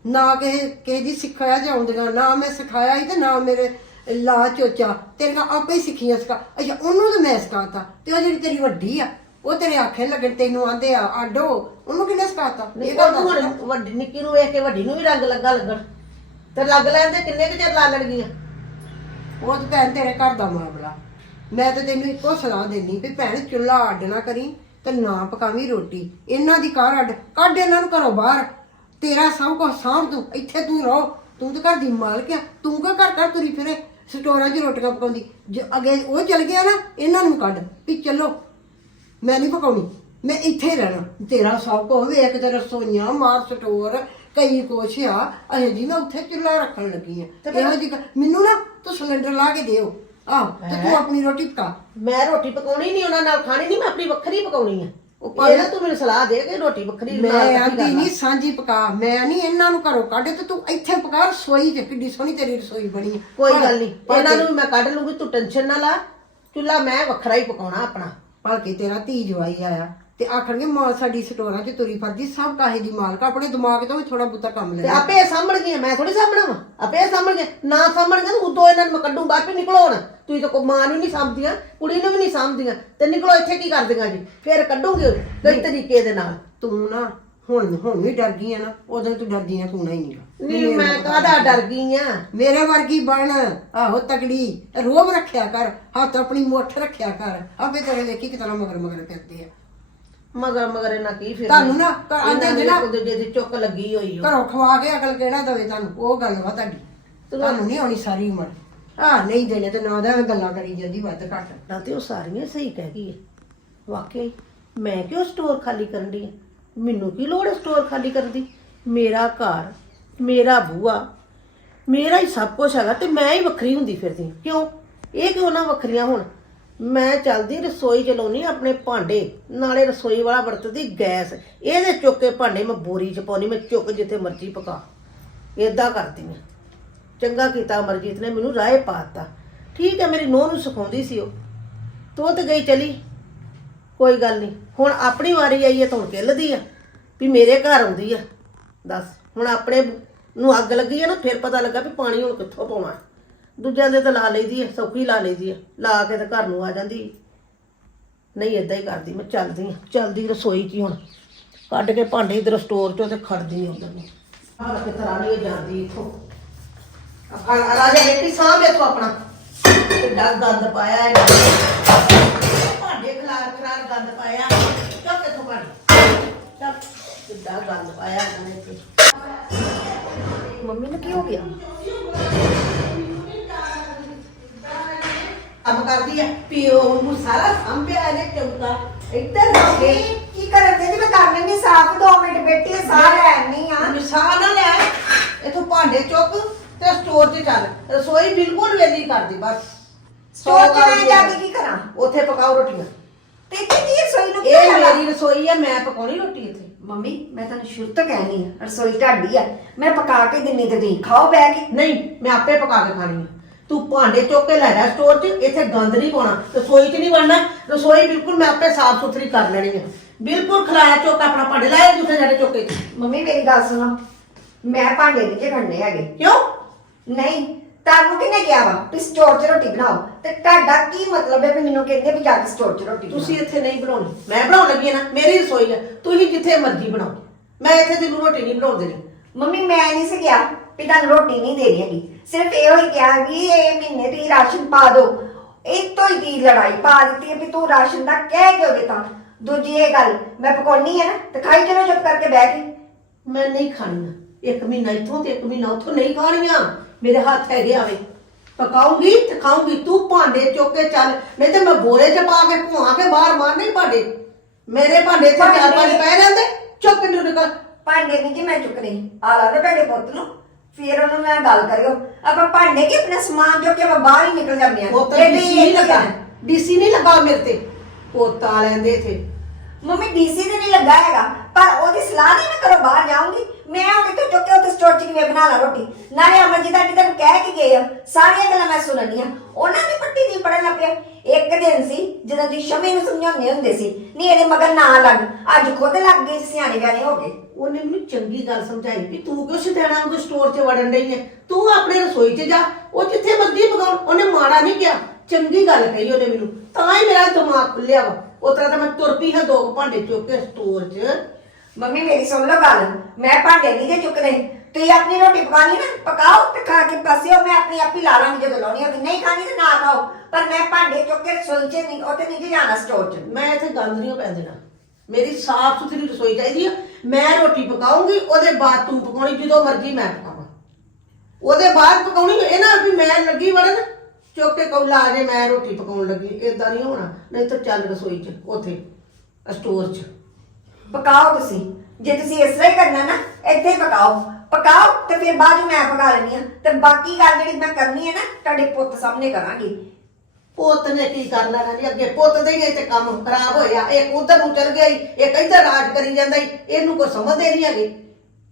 ਨਾ ਕਿਸੇ ਕਿਸੇ ਦੀ ਸਿੱਖਿਆ ਜਾਉਂਦੀਆਂ ਨਾ ਮੈਂ ਸਿਖਾਇਆ ਹੀ ਤੇ ਨਾ ਮੇਰੇ ਲਾ ਚੋਚਾ। ਤੇਰੇ ਨਾਲ ਆਪੇ ਹੀ ਸਿੱਖੀਆਂ ਸਿਖਾ। ਅੱਛਾ ਉਹਨੂੰ ਤੇ ਮੈਂ ਸਿਖਾਤਾ ਤੇ ਉਹ ਜਿਹੜੀ ਤੇਰੀ ਵੱਡੀ ਆ ਉਹ ਤੇਰੇ ਆਖੇ ਲੱਗਣ ਤੈਨੂੰ ਆਂਦੇ ਆ ਆਡੋ ਉਹਨੂੰ ਕਿਹਨੇ ਸਿਖਾਤਾ? ਇਹ ਗੱਲ ਹੁਣ ਵੱਡੀ ਨਿੱਕੀ ਨੂੰ ਵੇਖ ਕੇ ਵੱਡੀ ਨੂੰ ਵੀ ਰੰਗ ਲੱਗਾ ਲੱਗਣ। ਤੇ ਲੱਗ ਲੈਂਦੇ ਕਿੰਨੇ ਕੁ ਚਿਰ ਲਾ ਲੈਣਗੀਆਂ ਉਹ ਤੇ ਭੈਣ ਤੇਰੇ ਘਰ ਦਾ ਮਾਮਲਾ। ਮੈਂ ਤੇ ਤੈਨੂੰ ਇੱਕੋ ਸਲਾਹ ਦੇਣੀ ਵੀ ਭੈਣ ਚੁੱਲ੍ਹਾ ਅੱਡ ਨਾ ਕਰੀ ਤੇ ਨਾ ਪਕਾਵੀਂ ਰੋਟੀ। ਇਹਨਾਂ ਦੀ ਕਾਰ ਅੱਡ ਕੱਢ ਇਹਨਾਂ ਨੂੰ ਘਰੋਂ ਬਾਹਰ। ਤੇਰਾ ਸਭ ਕੁਝ ਸਾਂਭ ਤੂੰ ਇੱਥੇ ਤੂੰ ਰਹੋ। ਤੂੰ ਤੇ ਘਰ ਦੀ ਮਾਲਕ ਆ। ਤੂੰ ਕਾ ਘਰ ਘਰ ਤੁਰੀ ਫਿਰੇ? ਸਟੋਰਾਂ 'ਚ ਰੋਟੀਆਂ ਪਕਾਉਂਦੀ। ਜੇ ਅੱਗੇ ਉਹ ਚਲ ਗਿਆ ਨਾ ਇਹਨਾਂ ਨੂੰ ਕੱਢ ਵੀ ਚੱਲੋ। ਮੈਂ ਨਹੀਂ ਪਕਾਉਣੀ। ਮੈਂ ਇੱਥੇ ਰਹਿਣਾ। ਤੇਰਾ ਸਭ ਕੁਝ ਵੇਖ ਤੇ ਰਸੋਈਆਂ ਮਾਰ ਸਟੋਰ ਕਈ ਕੁਛ ਆ। ਅਜੇ ਜੀ ਮੈਂ ਉੱਥੇ ਚੁੱਲ੍ਹਾ ਰੱਖਣ ਲੱਗੀ ਆ। ਇਹੋ ਗੱਲ- ਮੈਨੂੰ ਨਾ ਤੂੰ ਸਿਲੰਡਰ ਲਾ ਕੇ ਦਿਓ। ਆਹ ਤੇ ਤੂੰ ਆਪਣੀ ਰੋਟੀ ਪਕਾ। ਮੈਂ ਰੋਟੀ ਪਕਾਉਣੀ ਨਹੀਂ ਉਹਨਾਂ ਨਾਲ ਖਾਣੀ ਨਹੀਂ ਮੈਂ ਆਪਣੀ ਵੱਖਰੀ ਪਕਾਉਣੀ ਆ। ਉਹ ਭਾਵੇਂ- ਨਾ ਤੂੰ ਮੈਨੂੰ ਸਲਾਹ ਦੇ ਕਿ ਰੋਟੀ ਵੱਖਰੀ ਮੈਂ ਇਕੱਠੀ ਆਂਦੀ। ਨਹੀਂ ਸਾਂਝੀ ਪਕਾ ਮੈਂ ਨਹੀਂ ਇਹਨਾਂ ਨੂੰ ਘਰੋਂ ਕੱਢ ਤੇ ਤੂੰ ਇੱਥੇ ਪਕਾ ਰਸੋਈ ਚ ਕਿੱਡੀ ਸੋਹਣੀ ਤੇਰੀ ਰਸੋਈ ਬਣੀ। ਕੋਈ ਗੱਲ ਨਹੀਂ ਇਹਨਾਂ ਨੂੰ ਵੀ ਮੈਂ ਕੱਢ ਲੂੰਗੀ ਤੂੰ ਟੈਨਸ਼ਨ ਨਾ ਲਾ। ਚੁੱਲਾ ਮੈਂ ਵੱਖਰਾ ਹੀ ਪਕਾਉਣਾ ਆਪਣਾ। ਭਲਕੇ ਤੇਰਾ ਧੀ ਜਵਾਈ ਆਇਆ ਤੇ ਆਖਣਗੇ ਮਾਂ ਸਾਡੀ ਸਟੋਰਾਂ 'ਚ ਤੁਰੀ ਫਿਰਦੀ ਸਭ ਕਾਹੇ ਦੀ ਮਾਲਕ ਆਪਣੇ ਦਿਮਾਗ ਤੋਂ ਵੀ ਥੋੜਾ ਬੁੱਤਾ ਕੰਮ ਤੇ ਲੈ। ਆਪੇ ਇਹ ਸਾਂਭਣਗੀਆਂ ਮੈਂ ਥੋੜੀ ਸਾਂਭਣਾ ਵਾ। ਆਪੇ ਇਹ ਸਾਂਭਣਗੇ ਨਾ ਸਾਂਭਣਗੇ ਤਾਂ ਉਦੋਂ ਇਹਨਾਂ ਨੂੰ ਮੈਂ ਕੱਢੂੰ ਬਾਹਰ ਵੀ ਨਿਕਲੋ ਹੁਣ। ਤੁਸੀਂ ਤਾਂ ਕੋ ਮਾਂ ਨੂੰ ਨਹੀਂ ਸਾਂਭਦੀਆਂ ਕੁੜੀ ਨੂੰ ਵੀ ਨਹੀਂ ਸਾਂਭਦੀਆਂ ਤੇ ਨਿਕਲੋ ਇੱਥੇ ਕੀ ਕਰਦੀਆਂ ਜੀ? ਫਿਰ ਕੱਢੂਗੇ ਕਈ ਤਰੀਕੇ ਦੇ ਨਾਲ। ਤੂੰ ਨਾ ਹੁਣ ਹੁਣ ਵੀ ਡਰ ਗਈ ਆ ਨਾ ਉਦੋਂ ਤੂੰ ਡਰਦੀ ਆ ਤੂੰ ਨਾ ਹੀ ਨਹੀਂਗਾ ਨਹੀਂ ਮੈਂ ਕਾਹਦਾ ਡਰ ਗਈ ਆ? ਮੇਰੇ ਵਰਗੀ ਬਣ ਆਹੋ ਤਗੜੀ ਰੋਬ ਰੱਖਿਆ ਕਰ ਹੱਥ ਆਪਣੀ ਮੁੱਠ ਰੱਖਿਆ ਕਰ। ਆਪੇ ਤੇਰੇ ਵੇਖੀ ਕਿਤਨਾ ਮਗਰ ਮਗਰ ਫਿਰਦੇ ਆ। ਮਗਰ ਮਗਰ ਇਹਨਾਂ ਕੀ ਫਿਰ ਤੁਹਾਨੂੰ ਨਾ ਘਰ ਆਂਦੇ ਇਹਨਾਂ ਜਿਹੜਾ- ਦੇ ਦੂਜੇ ਦੀ ਚੁੱਕ ਲੱਗੀ ਹੋਈ ਓ। ਘਰੋਂ ਖਵਾ ਕੇ ਅਕਲ ਕਿਹੜਾ ਦਵੇ ਤੁਹਾਨੂੰ? ਉਹ ਗੱਲ ਵਾ ਤੁਹਾਡੀ। ਤੁਹਾਨੂੰ ਨਹੀਂ ਆਉਣੀ ਸਾਰੀ ਉਮਰ। ਆ ਨਹੀਂ ਦੇਣੇ ਤੇ ਨਾ ਦਾ ਗੱਲਾਂ ਕਰੀ ਜਾਂਦੀ ਵੱਧ ਘੱਟ। ਨਾ ਤੇ ਉਹ ਸਾਰੀਆਂ ਸਹੀ ਕਹਿ ਗਈ ਹੈ। ਵਾਕਈ ਮੈਂ ਕਿਉਂ ਸਟੋਰ ਖਾਲੀ ਕਰਨ ਦੀ ਮੈਨੂੰ ਕੀ ਲੋੜ ਹੈ ਸਟੋਰ ਖਾਲੀ ਕਰਨ ਦੀ? ਮੇਰਾ ਘਰ, ਮੇਰਾ ਬੂਆ, ਮੇਰਾ ਹੀ ਸਭ ਕੁਝ ਹੈਗਾ ਤੇ ਮੈਂ ਹੀ ਵੱਖਰੀ ਹੁੰਦੀ ਫਿਰਦੀ ਕਿਉਂ? ਇਹ ਕਿਉਂ ਨਾ ਵੱਖਰੀਆਂ ਹੁਣ? ਮੈਂ ਚੱਲਦੀ ਰਸੋਈ ਚਲਾਉਣੀ ਆਪਣੇ ਭਾਂਡੇ, ਨਾਲੇ ਰਸੋਈ ਵਾਲਾ ਵਰਤਦੀ ਗੈਸ। ਇਹਦੇ ਚੁੱਕ ਕੇ ਭਾਂਡੇ ਮੈਂ ਬੋਰੀ ਚ ਪਾਉਣੀ ਮੈਂ ਚੁੱਕ ਜਿੱਥੇ ਮਰਜ਼ੀ ਪਕਾ। ਏਦਾਂ ਕਰਦੀ ਮੈਂ ਚੰਗਾ ਕੀਤਾ ਅਮਰਜੀਤ ਨੇ, ਮੈਨੂੰ ਰਾਏ ਪਾਤਾ ਠੀਕ ਹੈ, ਮੇਰੀ ਨੂੰਹ ਨੂੰ ਸਿਖਾਉਂਦੀ ਸੀ ਉਹ। ਤੂੰ ਤੇ ਗਈ ਚਲੀ। ਕੋਈ ਗੱਲ ਨਹੀਂ, ਹੁਣ ਆਪਣੀ ਵਾਰੀ ਆਈ ਹੈ ਤਾਂ ਹੁਣ ਕਿੱਲਦੀ ਆ। ਵੀ ਮੇਰੇ ਘਰ ਆਉਂਦੀ ਆ। ਦੱਸ, ਹੁਣ ਆਪਣੇ ਨੂੰ ਅੱਗ ਲੱਗੀ ਆ ਨਾ, ਫਿਰ ਪਤਾ ਲੱਗਾ ਵੀ ਪਾਣੀ ਹੁਣ ਕਿੱਥੋਂ ਪਾਉਣਾ। ਦੂਜਿਆਂ ਦੇ ਤਾਂ ਲਾ ਲਈਦੀ ਆ, ਸੌਖੀ ਲਾ ਲਈਦੀ ਆ। ਲਾ ਕੇ ਤਾਂ ਘਰ ਨੂੰ ਆ ਜਾਂਦੀ। ਨਹੀਂ ਇਦਾਂ ਹੀ ਕਰਦੀ, ਮੈਂ ਚੱਲਦੀ ਆ। ਚੱਲਦੀ ਰਸੋਈ 'ਚ ਹੀ ਹੁਣ। ਕੱਢ ਕੇ ਭਾਂਡੇ ਇਧਰ ਸਟੋਰ 'ਚੋਂ ਤੇ ਖੜਦੀ ਆ ਉਧਰ ਨੂੰ। ਆਹ ਕਿ ਜਾਂਦੀ ਇੱਥੋਂ। ਰਾਜਾ ਬੇਟੀ ਸਾਹ ਵੇਖੋ ਆਪਣਾ। ਕਿੱਡਾ ਗੰਦ ਪਾਇਆ ਹੈ ਭਾਂਡੇ ਖਲਾਰ ਖਲਾਰ ਗੰਦ ਪਾਇਆ। ਚੱਕ ਇੱਥੋਂ ਭਾਂਡੇ। ਚੱਕ ਕਿੱਡਾ ਗੰਦ ਪਾਇਆ ਇਹਨਾਂ ਨੇ ਇੱਥੇ। ਮੰਮੀ ਨੂੰ ਕੀ ਹੋ ਗਿਆ? ਕੰਮ ਕਰਦੀ ਹੈ ਪਿਓ ਨੂੰ ਸਾਰਾ ਸੰਭਿਆ ਇਹਨੇ ਚੌਕਾ ਇੱਧਰ ਹੋ ਕੇ ਕੀ ਕਰਨ ਦੇ? ਜੀ ਮੈਂ ਕਰ ਲੈਣੀ ਸਾਫ਼ 2 ਮਿੰਟ ਬੈਠੀ ਆ, ਸਾਹ ਲੈਣੀ ਆ। ਨਿਸ਼ਾਨ ਨਾ ਲੈ। ਇਥੋਂ ਭਾਂਡੇ ਚੁੱਕ। ਤੇ ਸਟੋਰ 'ਚ ਚੱਲ। ਰਸੋਈ ਬਿਲਕੁਲ ਵੇਲੀ ਕਰਦੀ ਬਸ। ਸੋਚ ਮੈਂ ਜਾ ਕੇ ਕੀ ਕਰਾਂ? ਉੱਥੇ ਪਕਾਓ ਰੋਟੀਆਂ। ਤੇ ਇੱਥੇ ਕੀ ਰਸੋਈ ਨੂੰ? ਕੀ ਇਹ? ਮੇਰੀ ਰਸੋਈ ਆ ਮੈਂ ਪਕਾਉਣੀ ਰੋਟੀ ਇੱਥੇ। ਮੰਮੀ ਮੈਂ ਤੁਹਾਨੂੰ ਸ਼ੁਰੂ ਤੋਂ ਕਹਿਣੀ ਆ ਰਸੋਈ ਢਾਡੀ ਆ। ਮੈਂ ਪਕਾ ਕੇ ਦਿੰਨੀ ਤੇ ਤੁਸੀਂ ਖਾਓ ਬੈ ਕੇ। ਨਹੀਂ ਮੈਂ ਆਪੇ ਪਕਾ ਕੇ ਖਾਣੀ ਆ। ਤੂੰ ਭਾਂਡੇ ਚੁੱਕ ਕੇ ਲੈ ਜਾ ਸਟੋਰ 'ਚ ਇੱਥੇ ਗੰਦ ਨਹੀਂ ਪਾਉਣਾ। ਰਸੋਈ 'ਚ ਨਹੀਂ ਵੜਨਾ ਰਸੋਈ ਬਿਲਕੁਲ ਮੈਂ ਆਪੇ ਸਾਫ਼ ਸੁਥਰੀ ਕਰ ਲੈਣੀ ਆ। ਬਿਲਕੁਲ ਖਲਾਇਆ ਚੁੱਕ ਆਪਣਾ ਭਾਂਡੇ ਲਾਏ ਦੂਸਰੇ ਜਿਹੜੇ ਚੁੱਕੇ ਮੰਮੀ ਮੇਰੀ ਗੱਲ ਸੁਣੋ। ਮੈਂ ਭਾਂਡੇ ਨਹੀਂ ਜੇ ਹੈਗੇ। ਕਿਉਂ? ਨਹੀਂ ਤੁਹਾਨੂੰ ਕਿਹਨੇ ਕਿਹਾ ਵਾ ਤੁਸੀਂ ਸਟੋਰ 'ਚ ਰੋਟੀ ਬਣਾਓ? ਤੇ ਤੁਹਾਡਾ ਕੀ ਮਤਲਬ ਹੈ ਵੀ ਮੈਨੂੰ ਕਹਿੰਦੇ ਵੀ ਜਾ ਕੇ ਸਟੋਰ 'ਚ ਰੋਟੀ ਬਣਾਓ? ਤੁਸੀਂ ਇੱਥੇ ਨਹੀਂ ਬਣਾਉਣੀ। ਮੈਂ ਬਣਾਉਣ ਲੱਗੀ ਆ ਨਾ ਮੇਰੀ ਰਸੋਈ ਆ। ਤੁਸੀਂ ਜਿੱਥੇ ਮਰਜ਼ੀ ਬਣਾਓ। ਮੈਂ ਇੱਥੇ ਤੈਨੂੰ ਰੋਟੀ ਨਹੀਂ ਬਣਾਉਣ ਦੇਣੀ। ਮੰਮੀ ਮੈਂ ਨਹੀਂ ਸੀ ਕਿਹਾ ਵੀ ਤੁਹਾਨੂੰ ਰੋਟੀ ਨਹੀਂ ਦੇਣੀ ਹੈਗੀ। ਸਿਰਫ ਇਹੋ ਹੀ ਕਿਹਾ ਵੀ ਇਹ ਮਹੀਨੇ ਦੀ ਰਾਸ਼ਨ ਪਾ ਦਿਓ। ਇਹ ਤੋਂ ਹੀ ਦੀ ਲੜਾਈ ਪਾ ਦਿੱਤੀ ਹੈ ਵੀ ਤੂੰ ਰਾਸ਼ਨ ਦਾ ਕਹਿ ਕਿਉਂ ਦਿੱਤਾ? ਦੂਜੀ ਇਹ ਗੱਲ ਮੈਂ ਪਕਾਉਣੀ ਹੈ ਨਾ ਤੇ ਖਾਈ ਚਲੋ ਚੁੱਪ ਕਰਕੇ ਬਹਿ ਕੇ ਮੈਂ ਨਹੀਂ ਖਾਣੀਆਂ ਇੱਕ ਮਹੀਨਾ ਇੱਥੋਂ ਤੇ ਇੱਕ ਮਹੀਨਾ ਉੱਥੋਂ ਨਹੀਂ ਖਾਣੀਆਂ। ਮੇਰੇ ਹੱਥ ਹੈਗੇ ਆਵੇ। ਪਕਾਉਂਗੀ ਤੇ ਖਾਉਂਗੀ ਤੂੰ ਭਾਂਡੇ ਚੁੱਕ ਕੇ ਚੱਲ। ਨਹੀਂ ਤੇ ਮੈਂ ਬੋਰੇ 'ਚ ਪਾ ਕੇ ਭੁਆ ਕੇ ਬਾਹਰ ਮਾਰਨੇ ਭਾਂਡੇ। ਮੇਰੇ ਭਾਂਡੇ ਇੱਥੇ ਚਾਰ ਪੰਜ ਪੈ ਜਾਂਦੇ। ਚੁੱਕ ਕੇ ਨਿਕਲ। ਭਾਂਡੇ ਨਹੀਂ ਜੀ ਮੈਂ ਚੁੱਕਣੇ ਆ ਲਾ ਦੇ ਤੁਹਾਡੇ ਪੁੱਤ ਨੂੰ। ਫਿਰ ਉਹਨੂੰ ਮੈਂ ਗੱਲ ਕਰਿਓ। ਆਪਾਂ ਭਾਂਡੇ ਕੀ ਆਪਣਾ ਸਮਾਨ ਚੁੱਕ ਕੇ ਆਪਾਂ ਬਾਹਰ ਹੀ ਨਿਕਲ ਜਾਂਦੇ ਆ ਉਹ ਤਾਂ ਡੀਸੀ ਨਹੀਂ ਲੱਗਾ। ਡੀਸੀ ਨਹੀਂ ਲੱਗਾ ਮੇਰੇ ਤੇ। ਪੋਤਾ ਲੈਂਦੇ ਇੱਥੇ। ਮੰਮੀ ਡੀਸੀ ਤੇ ਨਹੀਂ ਲੱਗਾ ਹੈਗਾ। ਪਰ ਉਹਦੀ ਸਲਾਹ ਨਹੀਂ ਮੈਂ ਘਰੋਂ ਬਾਹਰ ਜਾਊਂਗੀ। ਮੈਂ ਹੁਣ ਇੱਥੋਂ ਚੁੱਕ ਕੇ ਉੱਥੇ ਸਟੋਰ 'ਚ ਕਿਵੇਂ ਬਣਾ ਲਾ ਰੋਟੀ। ਨਾਲੇ ਅਮਰਜੀਤ ਆਂਟੀ ਤੈਨੂੰ ਕਹਿ ਕੇ ਗਏ ਆ, ਸਾਰੀਆਂ ਗੱਲਾਂ ਮੈਂ ਸੁਣਨੀਆਂ ਉਹਨਾਂ ਦੀ ਪੱਟੀ ਦੀ ਪੜਨ ਪਿਆ। ਇੱਕ ਦਿਨ ਸੀ, ਜਦੋਂ ਦੀ ਸ਼ਮੀ ਨੂੰ ਸਮਝਾਉਂਦੇ ਹੁੰਦੇ ਸੀ ਨਹੀਂ ਇਹਦੇ ਮਗਰ ਨਾ ਲੱਗ। ਅੱਜ ਖੁਦ ਲੱਗ ਗਏ ਸਿਆਣੇ ਬਿਆਣੇ ਹੋ ਗਏ। ਉਹਨੇ ਮੈਨੂੰ ਚੰਗੀ ਗੱਲ ਸਮਝਾਈ ਵੀ ਤੂੰ ਕਿਉਂ ਸਿਧਾਣਾ ਉਹ ਸਟੋਰ 'ਚ ਵੜਨ ਡਈ ਹੈ ਤੂੰ ਆਪਣੇ ਰਸੋਈ 'ਚ ਜਾ, ਉਹ ਜਿੱਥੇ ਮਰਜ਼ੀ ਪਕਾਉਣ। ਉਹਨੇ ਮਾੜਾ ਨਹੀਂ ਕਿਹਾ। ਚੰਗੀ ਗੱਲ ਕਹੀ ਉਹਨੇ ਮੈਨੂੰ। ਤਾਂ ਹੀ ਮੇਰਾ ਦਿਮਾਗ ਖੁੱਲਿਆ ਵਾ। ਉਹ ਤਰ੍ਹਾਂ ਤਾਂ ਮੈਂ ਤੁਰ ਪਈ ਹਾਂ ਦੋ ਭਾਂਡੇ ਚੁੱਕ ਕੇ ਸਟੋਰ 'ਚ। ਮੰਮੀ ਮੇਰੀ ਸੁਣ ਲਓ ਗੱਲ। ਮੈਂ ਭਾਂਡੇ ਨਹੀਂ ਜੇ ਚੁੱਕਣੇ। ਤੁਸੀਂ ਆਪਣੀ ਰੋਟੀ ਪਕਾਣੀ ਨਾ, ਪਕਾਓ ਤੇ ਖਾ ਕੇ ਪਾਸੇ ਹੋ ਮੈਂ ਆਪਣੀ ਆਪੀ ਲਾ ਲਾਂਗੀ ਜਦੋਂ ਲਾਉਣੀ ਹੋਵੇ ਨਹੀਂ ਖਾਣੀ ਤੇ ਨਾ ਖਾਓ। ਪਰ ਮੈਂ ਭਾਂਡੇ ਚੁੱਕ ਕੇ ਰਸੋਈ 'ਚ ਨਹੀਂ ਉੱਥੇ ਨਹੀਂ ਜੀ ਜਾਣਾ ਸਟੋਰ 'ਚ। ਮੈਂ ਇੱਥੇ ਗੰਦ ਨਹੀਂ ਪੈਣ ਦੇਣਾ। ਮੇਰੀ ਸਾਫ਼ ਸੁਥਰੀ ਰਸੋਈ ਚਾਹੀਦੀ ਆ। ਮੈਂ ਰੋਟੀ ਪਕਾਉਂਗੀ, ਉਹਦੇ ਬਾਅਦ ਤੂੰ ਪਕਾਉਣੀ, ਜਦੋਂ ਮਰਜ਼ੀ ਮੈਂ ਪਕਾਵਾਂ। ਉਹਦੇ ਬਾਅਦ ਪਕਾਉਣੀ, ਇਹ ਨਾ ਵੀ ਮੈਂ ਲੱਗੀ ਵੜਨ, ਚੁੱਕ ਕੇ ਕੌਲਾ ਆ ਜੇ ਮੈਂ ਰੋਟੀ ਪਕਾਉਣ ਲੱਗੀ ਇਦਾਂ ਨਹੀਂ ਹੋਣਾ। ਨਹੀਂ ਤਾਂ ਚੱਲ ਰਸੋਈ 'ਚ, ਉੱਥੇ ਸਟੋਰ 'ਚ। ਪਕਾਓ ਤੁਸੀਂ। ਜੇ ਤੁਸੀਂ ਇਸ ਤਰ੍ਹਾਂ ਹੀ ਕਰਨਾ ਨਾ ਇੱਥੇ ਹੀ ਪਕਾਓ। ਪਕਾਓ ਤੇ ਫਿਰ ਬਾਅਦ 'ਚ ਮੈਂ ਪਕਾ ਲੈਣੀ ਆ ਤੇ ਬਾਕੀ ਗੱਲ ਜਿਹੜੀ ਮੈਂ ਕਰਨੀ ਹੈ ਨਾ ਤੁਹਾਡੇ ਪੁੱਤ ਸਾਹਮਣੇ ਕਰਾਂਗੀ। ਪੁੱਤ ਨੇ ਕੀ ਕਰ ਲੈਣਾ ਜੀ ਅੱਗੇ ਪੁੱਤ ਦੇ ਹੀ ਤੇ ਕੰਮ ਖਰਾਬ ਹੋਇਆ। ਇੱਕ ਉਧਰ ਨੂੰ ਚਲ ਗਿਆ ਈ ਇੱਕ ਇੱਧਰ ਰਾਜ ਕਰੀ ਜਾਂਦਾ ਈ। ਇਹਨੂੰ ਕੋਈ ਸਮਝਦੇ ਨਹੀਂ ਹੈਗੇ।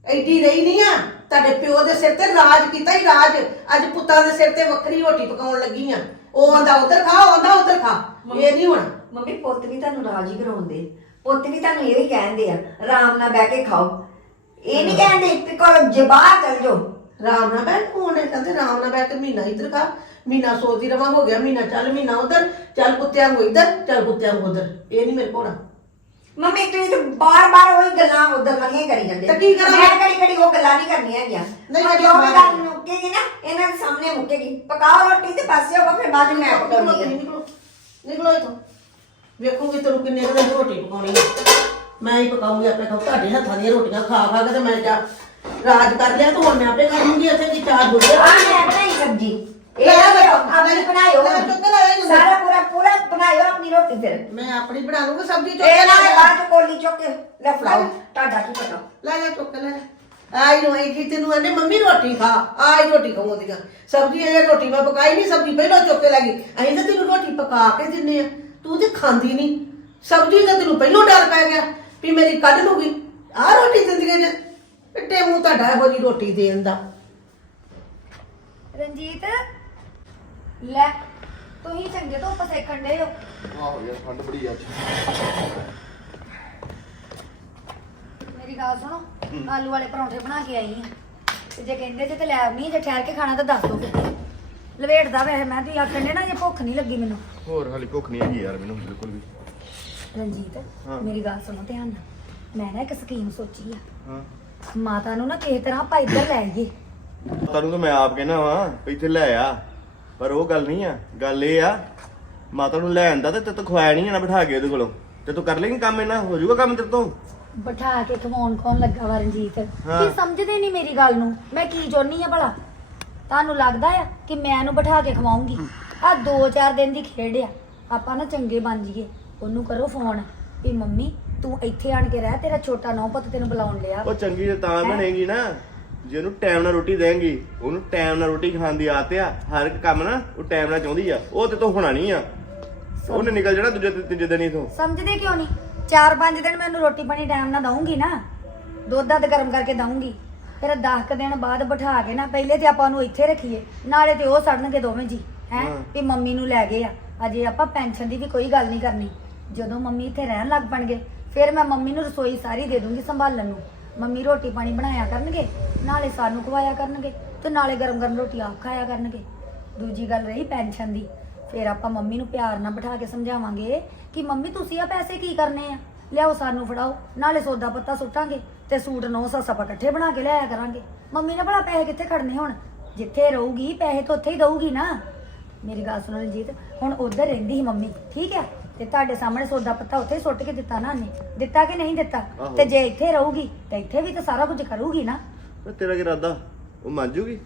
ਐਡੀ ਰਹੀ ਨਹੀਂ ਆ। ਤੁਹਾਡੇ ਪਿਓ ਦੇ ਸਿਰ ਤੇ ਰਾਜ ਕੀਤਾ ਹੀ ਰਾਜ। ਅੱਜ ਪੁੱਤਾਂ ਦੇ ਸਿਰ ਤੇ ਵੱਖਰੀ ਰੋਟੀ ਪਕਾਉਣ ਲੱਗੀ ਆ। ਉਹ ਆਂਦਾ ਉਧਰ ਖਾ ਉਹ ਆਂਦਾ ਉਧਰ ਖਾ। ਇਹ ਨਹੀਂ ਹੋਣਾ। ਮੰਮੀ ਪੁੱਤ ਵੀ ਤੁਹਾਨੂੰ ਰਾਜ ਹੀ ਕਰਾਉਂਦੇ। ਪੁੱਤ ਵੀ ਤੁਹਾਨੂੰ ਇਹ ਹੀ ਕਹਿੰਦੇ ਆ ਆਰਾਮ ਨਾਲ ਬਹਿ ਕੇ ਖਾਓ। ਇਹ ਨਹੀਂ ਕਹਿੰਦੇ ਕਿ ਕੋਲ ਜਬਾਹ ਚੱਲ ਜਾਓ। ਰਾਮ ਨਾਲ ਬੈਠ ਕੋਨੇ ਕਹਿੰਦੇ ਰਾਮ ਨਾਲ ਬੈਠ ਕੇ ਮਹੀਨਾ ਇੱਧਰ ਖਾ ਮਹੀਨਾ ਸੋਚਦੀ ਰਵਾਂ ਹੋ ਗਿਆ ਮਹੀਨਾ ਚੱਲ ਮਹੀਨਾ ਉਧਰ ਚੱਲ ਕੁੱਤਿਆਂ ਨੂੰ ਇੱਧਰ ਚੱਲ ਕੁੱਤਿਆਂ ਨੂੰ ਉਧਰ। ਇਹ ਨਹੀਂ ਮੇਰੇ ਕੋਲ ਮੰਮੀ ਤੁਸੀਂ ਤਾਂ ਬਾਰ-ਬਾਰ ਉਹੀ ਗੱਲਾਂ ਉਧਰ ਵਾਲੀਆਂ ਹੀ ਕਰੀ ਜਾਂਦੇ ਤਾਂ ਕੀ ਕਰਾਂ ਮੈਂ ਕੜੀ ਕੜੀ ਉਹ ਗੱਲਾਂ ਨਹੀਂ ਕਰਨੀਆਂ ਹੈਗੀਆਂ। ਨਹੀਂ, ਨਹੀਂ ਨਹੀਂ, ਜੋ ਵੀ ਮੈਂ- ਗੱਲ ਮੁੱਕੇਗੀ ਨਾ ਇਹਨਾਂ ਦੇ ਸਾਹਮਣੇ ਮੁੱਕੇਗੀ। ਪਕਾਓ ਰੋਟੀ ਤੇ ਪਾਸੇ ਹੋ ਫਿਰ ਬਾਅਦ 'ਚ ਮੈਂ ਪਕਾਉਣੀ ਹੈ ਨਿਕਲੋ ਨਿਕਲੋ ਇਥੋਂ। ਵੇਖੂਗੀ ਤੈਨੂੰ ਕਿੰਨੇ ਕੁ ਦਿਨ ਰੋਟੀ ਪਕਾਉਣੀ ਹੈ ਮੈਂ ਹੀ ਪਕਾਉਂਗੀ ਆਪਣੇ ਖਾਓ ਤੁਹਾਡੇ ਹੱਥਾਂ ਦੀਆਂ ਰੋਟੀਆਂ ਖਾ ਖਾ ਕੇ ਤੇ ਮੈਂ ਜਾ ਰਾਜ ਕਰ ਲਿਆ ਤਾਂ ਹੁਣ ਮੈਂ ਆਪੇ ਕਰ ਲੂੰਗੀ ਇੱਥੇ ਕੀ ਚਾਰ ਬੁੱਢੇ ਆ। ਮੈਂ ਬਣਾਈ ਸਬਜੀ। ਇਹ ਲੈ ਆ ਲਿਆਓ, ਲੈ, ਆਪਣੀ ਲੈ, ਬਣਾਇਓ। ਲੈ, ਲੈ। ਸਾਰਾ ਪੂਰਾ ਪੂਰਾ ਬਣਾਇਓ ਆਪਣੀ ਰੋਟੀ ਫਿਰ। ਮੈਂ ਆਪਣੀ ਬਣਾ ਲੂੰਗੀ ਸਬਜ਼ੀ ਚੁੱਕ ਇਹ ਨਾ ਲੈ ਬਾਅਦ ਕੋਲੀ ਚੁੱਕ ਕੇ ਲੈ ਫਲਾਓ ਤੁਹਾਡਾ ਕੀ ਪਤਾ। ਲੈ ਜਾ ਚੁੱਕ ਲੈ ਆਈ ਨੂੰ ਆਈ ਕਿ ਤੈਨੂੰ ਆਂਦੇ ਮੰਮੀ ਰੋਟੀ ਖਾ ਆਈ ਰੋਟੀ ਖਾਉਂਦੀਆਂ ਸਬਜ਼ੀ ਇਹ ਰੋਟੀ ਮੈਂ ਪਕਾਈ ਨਹੀਂ ਸਬਜ਼ੀ ਪਹਿਲਾਂ ਚੁੱਕ ਕੇ ਲੈ ਗਈ। ਅਸੀਂ ਤਾਂ ਤੈਨੂੰ ਰੋਟੀ ਪਕਾ ਕੇ ਦਿੰਨੇ ਆ। ਤੂੰ ਤੇ ਖਾਂਦੀ ਨਹੀਂ ਸਬਜ਼ੀ ਦਾ ਤੈਨੂੰ ਪਹਿਲਾਂ ਡਰ ਪੈ ਗਿਆ ਵੀ ਮੇਰੀ ਕੱਢ ਲੂਗੀ ਆਹ ਰੋਟੀ ਦਿੰਦੀਆਂ ਜੇ ਪਿੱਟੇ ਮੂੰਹ ਤੁਹਾਡਾ ਇਹੋ ਜੀ ਰੋਟੀ ਦੇਣ ਦਾ। ਰਣਜੀਤ ਲੈ ਤੁਸੀਂ ਚੰਗੇ ਤੋਂ ਉੱਪਰ ਸੇਕਣ ਦੇ ਹੋ। ਆਹੋ ਯਾਰ ਠੰਡ ਬੜੀ ਅੱਜ। ਮੇਰੀ ਗੱਲ ਸੁਣੋ ਆਲੂ ਵਾਲੇ ਪਰੌਂਠੇ ਬਣਾ ਕੇ ਆਈ ਆ ਤੇ ਜੇ ਕਹਿੰਦੇ ਜੇ ਤੇ ਲੈ ਆਉਣੀ ਜੇ ਠਹਿਰ ਕੇ ਖਾਣਾ ਤਾਂ ਦੱਸ ਦੋ ਲਵੇਟਦਾ ਵੈਸੇ ਮੈਂ ਤੇ ਆਖਣ ਦੇ ਨਾ ਜੇ ਭੁੱਖ ਨਹੀਂ ਲੱਗੀ ਮੈਨੂੰ। ਹੋਰ ਹਾਲੇ ਭੁੱਖ ਨਹੀਂ ਹੈਗੀ ਯਾਰ ਮੈਨੂੰ ਬਿਲਕੁਲ ਵੀ। ਰਣਜੀਤ। ਮੇਰੀ ਗੱਲ ਸੁਣੋ ਧਿਆਨ ਨਾਲ। ਮੈਂ ਨਾ ਇੱਕ ਸਕੀਮ ਸੋਚੀ ਆ। ਹਾਂ। ਮਾਤਾ ਨੂੰ ਨਾ ਕਿਸੇ ਤਰ੍ਹਾਂ ਆਪਾਂ ਇੱਧਰ ਲੈ ਆਈਏ। ਤੁਹਾਨੂੰ ਤਾਂ ਮੈਂ ਆਪ ਕਹਿਣਾ ਵਾਂ ਵੀ ਇੱਥੇ ਲੈ ਆ ਪਰ ਉਹ ਗੱਲ ਨਹੀਂ ਆ। ਗੱਲ ਇਹ ਆ ਮਾਤਾ ਨੂੰ ਲੈ ਆਂਦਾ ਤੇ ਤੇ ਤੂੰ ਖਵਾਇਆ ਨਹੀਂ ਜਾਣਾ ਬਿਠਾ ਕੇ ਉਹਦੇ ਕੋਲੋਂ। ਤੇ ਤੂੰ ਕਰ ਲੇਂਗੀ ਕੰਮ ਇਹਨਾਂ ਹੋ ਜਾਊਗਾ ਕੰਮ ਤੇਰੇ ਤੋਂ? ਬਿਠਾ ਕੇ ਖਵਾਉਣ ਕੌਣ ਲੱਗਾ ਵਾ ਰਣਜੀਤ। ਹਾਂ। ਕੀ ਸਮਝਦੇ ਨਹੀਂ ਮੇਰੀ ਗੱਲ ਨੂੰ। ਮੈਂ ਕੀ ਚਾਹੁੰਨੀ ਆ ਭਲਾ? ਤੁਹਾਨੂੰ ਲੱਗਦਾ ਆ ਕਿ ਮੈਂ ਇਹਨੂੰ ਬਿਠਾ ਕੇ ਖਵਾਉਂਗੀ? ਆ 2-4 ਦਿਨ ਦੀ ਖੇਡ ਆ। ਆਪਾਂ ਨਾ ਚੰਗੇ ਬਣ ਜਾਈਏ। ਉਹਨੂੰ ਕਰੋ ਫੋਨ ਵੀ ਮੰਮੀ ਤੂੰ ਇੱਥੇ ਆਣ ਕੇ ਰਹਿ ਤੇਰਾ ਛੋਟਾ ਨੌ ਪੁੱਤ ਤੈਨੂੰ ਬੁਲਾਉਣ ਲਿਆ। ਉਹ ਚੰਗੀ ਤੇ ਤਾਂ ਬਣੇਗੀ ਨਾ। ਜੇ ਉਹਨੂੰ ਟਾਈਮ ਨਾਲ ਰੋਟੀ ਦੇਂਗੀ ਉਹਨੂੰ ਟਾਈਮ ਨਾਲ ਰੋਟੀ ਖਾਣ ਦੀ ਆਦਤ ਆ। ਹਰ ਇੱਕ ਕੰਮ ਨਾ ਉਹ ਟਾਈਮ ਨਾਲ ਚਾਹੁੰਦੀ ਆ। ਉਹ ਤੇ ਤੋਂ ਹੋਣਾ ਨਹੀਂ ਆ। ਉਹਨੇ ਨਿਕਲ ਜਾਣਾ ਦੂਜੇ ਤੀਜੇ ਦਿਨ ਹੀ ਤੋਂ ਸਮਝਦੇ ਕਿਉਂ ਨਹੀਂ? ਚਾਰ ਪੰਜ ਦਿਨ ਮੈਨੂੰ ਰੋਟੀ ਪਾਣੀ ਟਾਈਮ ਨਾਲ ਦਊਂਗੀ ਨਾ। ਦੁੱਧ ਦੱਧ ਗਰਮ ਕਰਕੇ ਦਊਂਗੀ। ਫਿਰ 10 ਕੁ ਦਿਨ ਬਾਅਦ ਬਿਠਾ ਕੇ ਨਾ ਪਹਿਲੇ ਤੇ ਆਪਾਂ ਉਹਨੂੰ ਇੱਥੇ ਰੱਖੀਏ। ਨਾਲੇ ਤੇ ਉਹ ਸੜਨਗੇ ਦੋਵੇਂ ਜੀ। ਹੈ। ਵੀ ਮੰਮੀ ਨੂੰ ਲੈ ਗਏ ਆ। ਅਜੇ ਆਪਾਂ ਪੈਨਸ਼ਨ ਦੀ ਵੀ ਕੋਈ ਗੱਲ ਨਹੀਂ ਕਰਨੀ। ਜਦੋਂ ਮੰਮੀ ਇੱਥੇ ਰਹਿਣ ਲੱਗ ਪਣਗੇ ਫਿਰ ਮੈਂ ਮੰਮੀ ਨੂੰ ਰਸੋਈ ਸਾਰੀ ਦੇ ਦੂੰਗੀ ਸੰਭਾਲਣ ਨੂੰ। ਮੰਮੀ ਰੋਟੀ ਪਾਣੀ ਬਣਾਇਆ ਕਰਨਗੇ ਨਾਲੇ ਸਾਨੂੰ ਖਵਾਇਆ ਕਰਨਗੇ ਤੇ ਨਾਲੇ ਗਰਮ ਗਰਮ ਰੋਟੀ ਆਪ ਖਾਇਆ ਕਰਨਗੇ। ਦੂਜੀ ਗੱਲ ਰਹੀ ਪੈਨਸ਼ਨ ਦੀ। ਫਿਰ ਆਪਾਂ ਮੰਮੀ ਨੂੰ ਪਿਆਰ ਨਾਲ ਬਿਠਾ ਕੇ ਸਮਝਾਵਾਂਗੇ ਕਿ ਮੰਮੀ ਤੁਸੀਂ ਆ ਪੈਸੇ ਕੀ ਕਰਨੇ ਆ? ਲਿਆਓ ਸਾਨੂੰ ਫੜਾਓ ਨਾਲੇ ਸੌਦਾ ਪੱਤਾ ਸੁੱਟਾਂਗੇ ਤੇ ਸੂਟ ਨੌ ਸੱਸ ਆਪਾਂ ਇਕੱਠੇ ਬਣਾ ਕੇ ਲਿਆਇਆ ਕਰਾਂਗੇ। ਮੰਮੀ ਨੇ ਭਲਾ ਪੈਸੇ ਕਿੱਥੇ ਖੜਨੇ ਹੁਣ? ਜਿੱਥੇ ਰਹੂਗੀ ਪੈਸੇ ਤਾਂ ਉੱਥੇ ਹੀ ਦਊਗੀ ਨਾ। ਮੇਰੀ ਗੱਲ ਸੁਣੋ ਰਣਜੀਤ ਹੁਣ ਉਧਰ ਰਹਿੰਦੀ ਸੀ ਮੰਮੀ ਠੀਕ ਹੈ ਤੇ ਤੁਹਾਡੇ ਸਾਹਮਣੇ ਸੌਦਾ ਪੱਤਾ ਉੱਥੇ ਹੀ ਸੁੱਟ ਕੇ ਦਿੱਤਾ ਨਾ ਉਹਨੇ। ਦਿੱਤਾ ਕਿ ਨਹੀਂ ਦਿੱਤਾ? ਆਹੋ। ਤੇ ਜੇ ਇੱਥੇ ਰਹੂਗੀ ਤੇ ਇੱਥੇ ਵੀ ਤਾਂ ਸਾਰਾ ਕੁਝ ਕਰੂਗੀ ਨਾ। ਤੇ ਤੇਰਾ ਕੀ ਇਰਾਦਾ? ਉਹ ਮੰਨ ਜੂਗੀ?